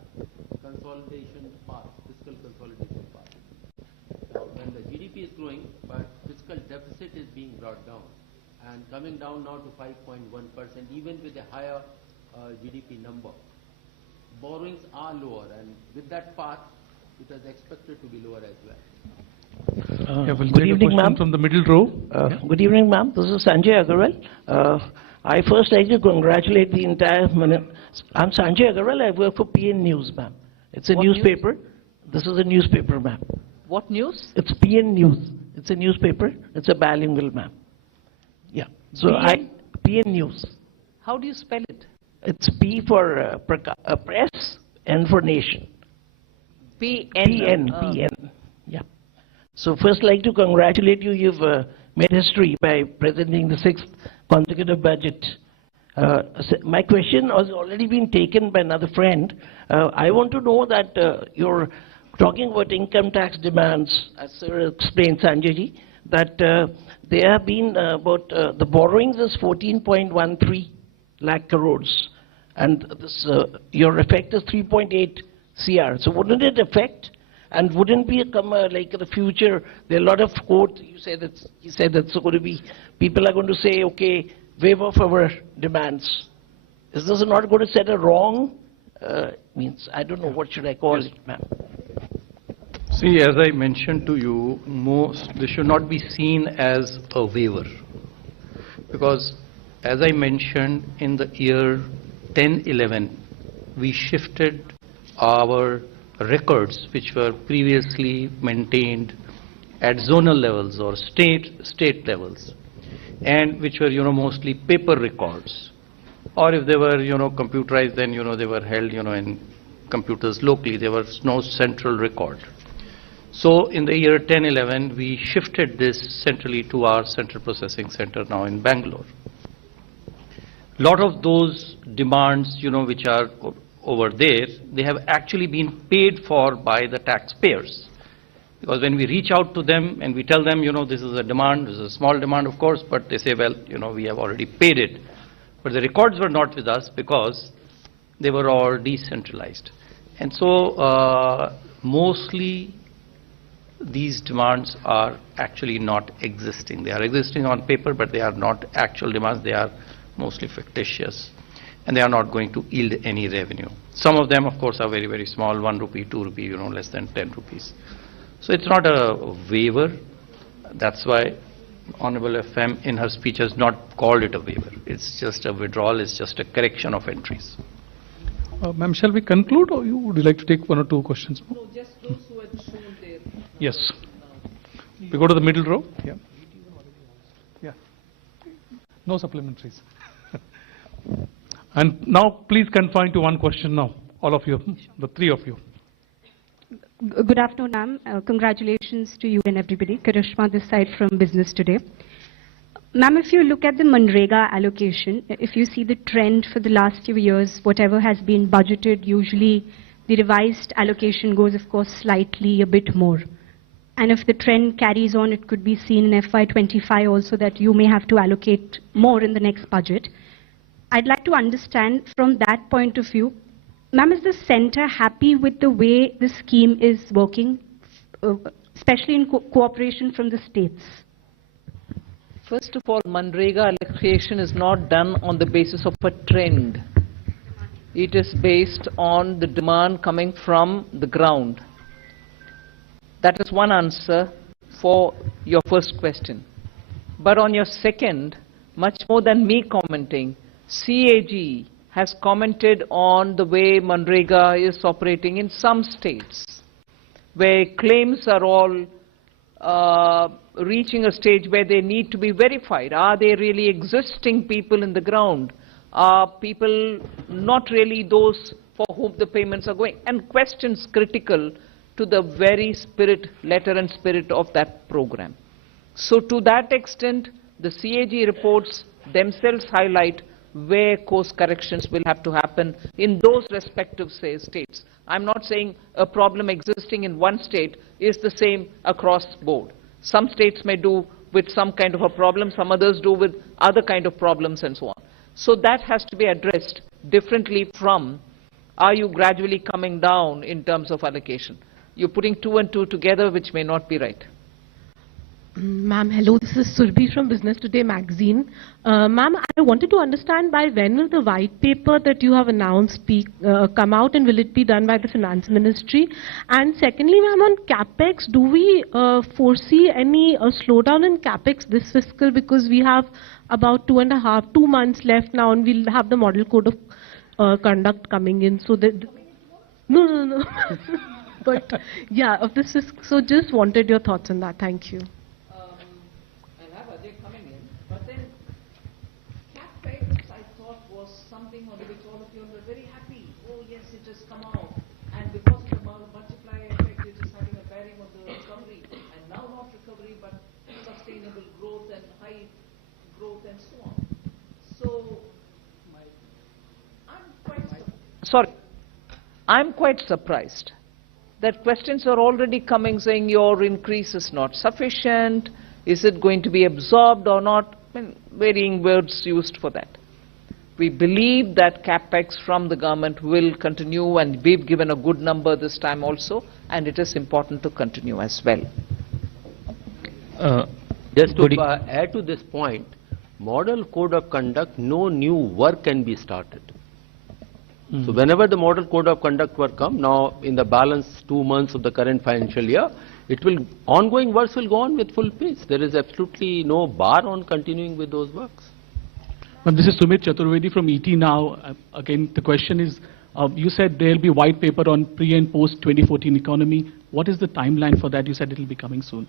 consolidation path, fiscal consolidation path. When the GDP is growing, but fiscal deficit is being brought down and coming down now to 5.1%, even with a higher GDP number. Borrowings are lower, and with that path, it is expected to be lower as well. We'll Good take evening, a question ma'am. from the middle row. Good evening, ma'am. This is Sanjay Agarwal. I first like to congratulate the entire... I'm Sanjay Agarwal. I work for PN News, ma'am. It's a newspaper. This is a newspaper, ma'am. What news? It's PN News. It's a newspaper. It's a bilingual, ma'am. Yeah. So PN News. How do you spell it? It's P for press, N for nation. PN. Yeah. So first, like to congratulate you. You've made history by presenting the 6th consecutive budget. My question has already been taken by another friend. I want to know that you're talking about income tax demands, as Sir explained, Sanjay, that there have been about the borrowings is 14.13 lakh crores, and this your effect is 3.8 CR. So wouldn't it affect? And wouldn't be like the future? There are a lot of quotes. He said that's going to be people are going to say, okay, waive off our demands. Is this not going to set a wrong? Means I don't know what should I call it, ma'am. See, as I mentioned to you, this should not be seen as a waiver, because as I mentioned, in the year 10-11, we shifted our records which were previously maintained at zonal levels or state levels, and which were mostly paper records, or if they were computerized, then they were held in computers locally. There was no central record. So in the year 10-11, we shifted this centrally to our central processing center now in Bangalore. Lot of those demands which are over there, they have actually been paid for by the taxpayers. Because when we reach out to them and we tell them, this is a demand, this is a small demand, of course, but they say, well, we have already paid it. But the records were not with us because they were all decentralized. And so mostly these demands are actually not existing. They are existing on paper, but they are not actual demands. They are mostly fictitious, and they are not going to yield any revenue. Some of them, of course, are very, very small, 1 rupee, 2 rupee, less than 10 rupees. So it's not a waiver. That's why Honorable FM in her speech has not called it a waiver. It's just a withdrawal, it's just a correction of entries. Ma'am, shall we conclude, or would you like to take 1 or 2 questions more? No, just those who had shown their... Yes. We go to the middle row. Yeah. Yeah. No supplementaries. And now, please confine to 1 question now, all of you, the 3 of you. Good afternoon, ma'am. Congratulations to you and everybody. Karishma this side from Business Today. Ma'am, if you look at the Manrega allocation, if you see the trend for the last few years, whatever has been budgeted, usually the revised allocation goes, of course, slightly a bit more. And if the trend carries on, it could be seen in FY25 also that you may have to allocate more in the next budget. I'd like to understand from that point of view, ma'am, is the center happy with the way the scheme is working, especially in cooperation from the states? First of all, Manrega allocation is not done on the basis of a trend. It is based on the demand coming from the ground. That is one answer for your first question. But on your second, much more than me commenting, CAG has commented on the way Manrega is operating in some states, where claims are all reaching a stage where they need to be verified. Are they really existing people in the ground? Are people not really those for whom the payments are going? And questions critical to the very spirit, letter and spirit of that program. So to that extent, the CAG reports themselves highlight where course corrections will have to happen in those respective states. I'm not saying a problem existing in one state is the same across board. Some states may do with some kind of a problem, some others do with other kind of problems and so on. So that has to be addressed differently from, are you gradually coming down in terms of allocation? You're putting 2 and 2 together, which may not be right. Ma'am, hello, this is Surbhi from Business Today magazine. Ma'am, I wanted to understand by when will the white paper that you have announced come out, and will it be done by the Finance Ministry? And secondly, ma'am, on CapEx, do we foresee any slowdown in CapEx this fiscal, because we have about 2 months left now, and we'll have the Model Code of Conduct coming in, so that... No. But yeah, of this is, so just wanted your thoughts on that. Thank you. But then CapEx, I thought, was something on which all of come out, and because of the multiplier effect, it is having a bearing on the recovery, and now not recovery, but sustainable growth and high growth and so on. So, I'm quite surprised that questions are already coming saying your increase is not sufficient, is it going to be absorbed or not? I mean, varying words used for that. We believe that capex from the government will continue, and we've given a good number this time also, and it is important to continue as well. Just to add to this point, model code of conduct, no new work can be started. So whenever the model code of conduct work come, now in the balance 2 months of the current financial year, ongoing works will go on with full pace. There is absolutely no bar on continuing with those works. This is Sumit Chaturvedi from ET Now. Again, the question is, you said there will be white paper on pre and post 2014 economy. What is the timeline for that? You said it will be coming soon.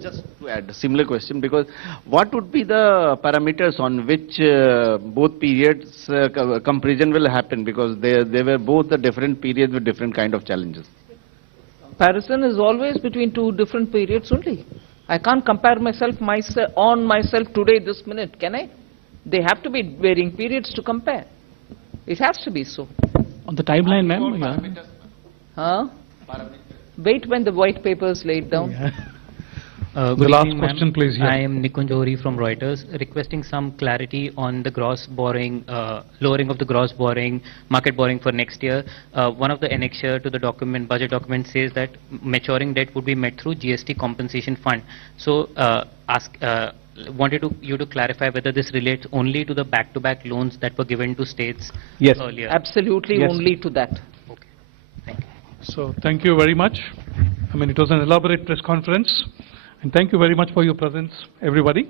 Just to add a similar question, because what would be the parameters on which both periods comparison will happen, because they were both the different periods with different kind of challenges. Comparison is always between two different periods only. I can't compare myself today, this minute, can I? They have to be varying periods to compare. It has to be so. On the timeline, ma'am? Huh? Wait when the white paper is laid down. Yeah. The last question, please. I am Nikunj Ohri from Reuters, requesting some clarity on the gross borrowing, lowering of the gross borrowing, market borrowing for next year. One of the annexure to the document, budget document, says that maturing debt would be met through GST compensation fund. So, wanted you to clarify whether this relates only to the back-to-back loans that were given to states earlier. Absolutely, only to that. Okay, thank you. So, thank you very much. I mean, it was an elaborate press conference. And thank you very much for your presence, everybody.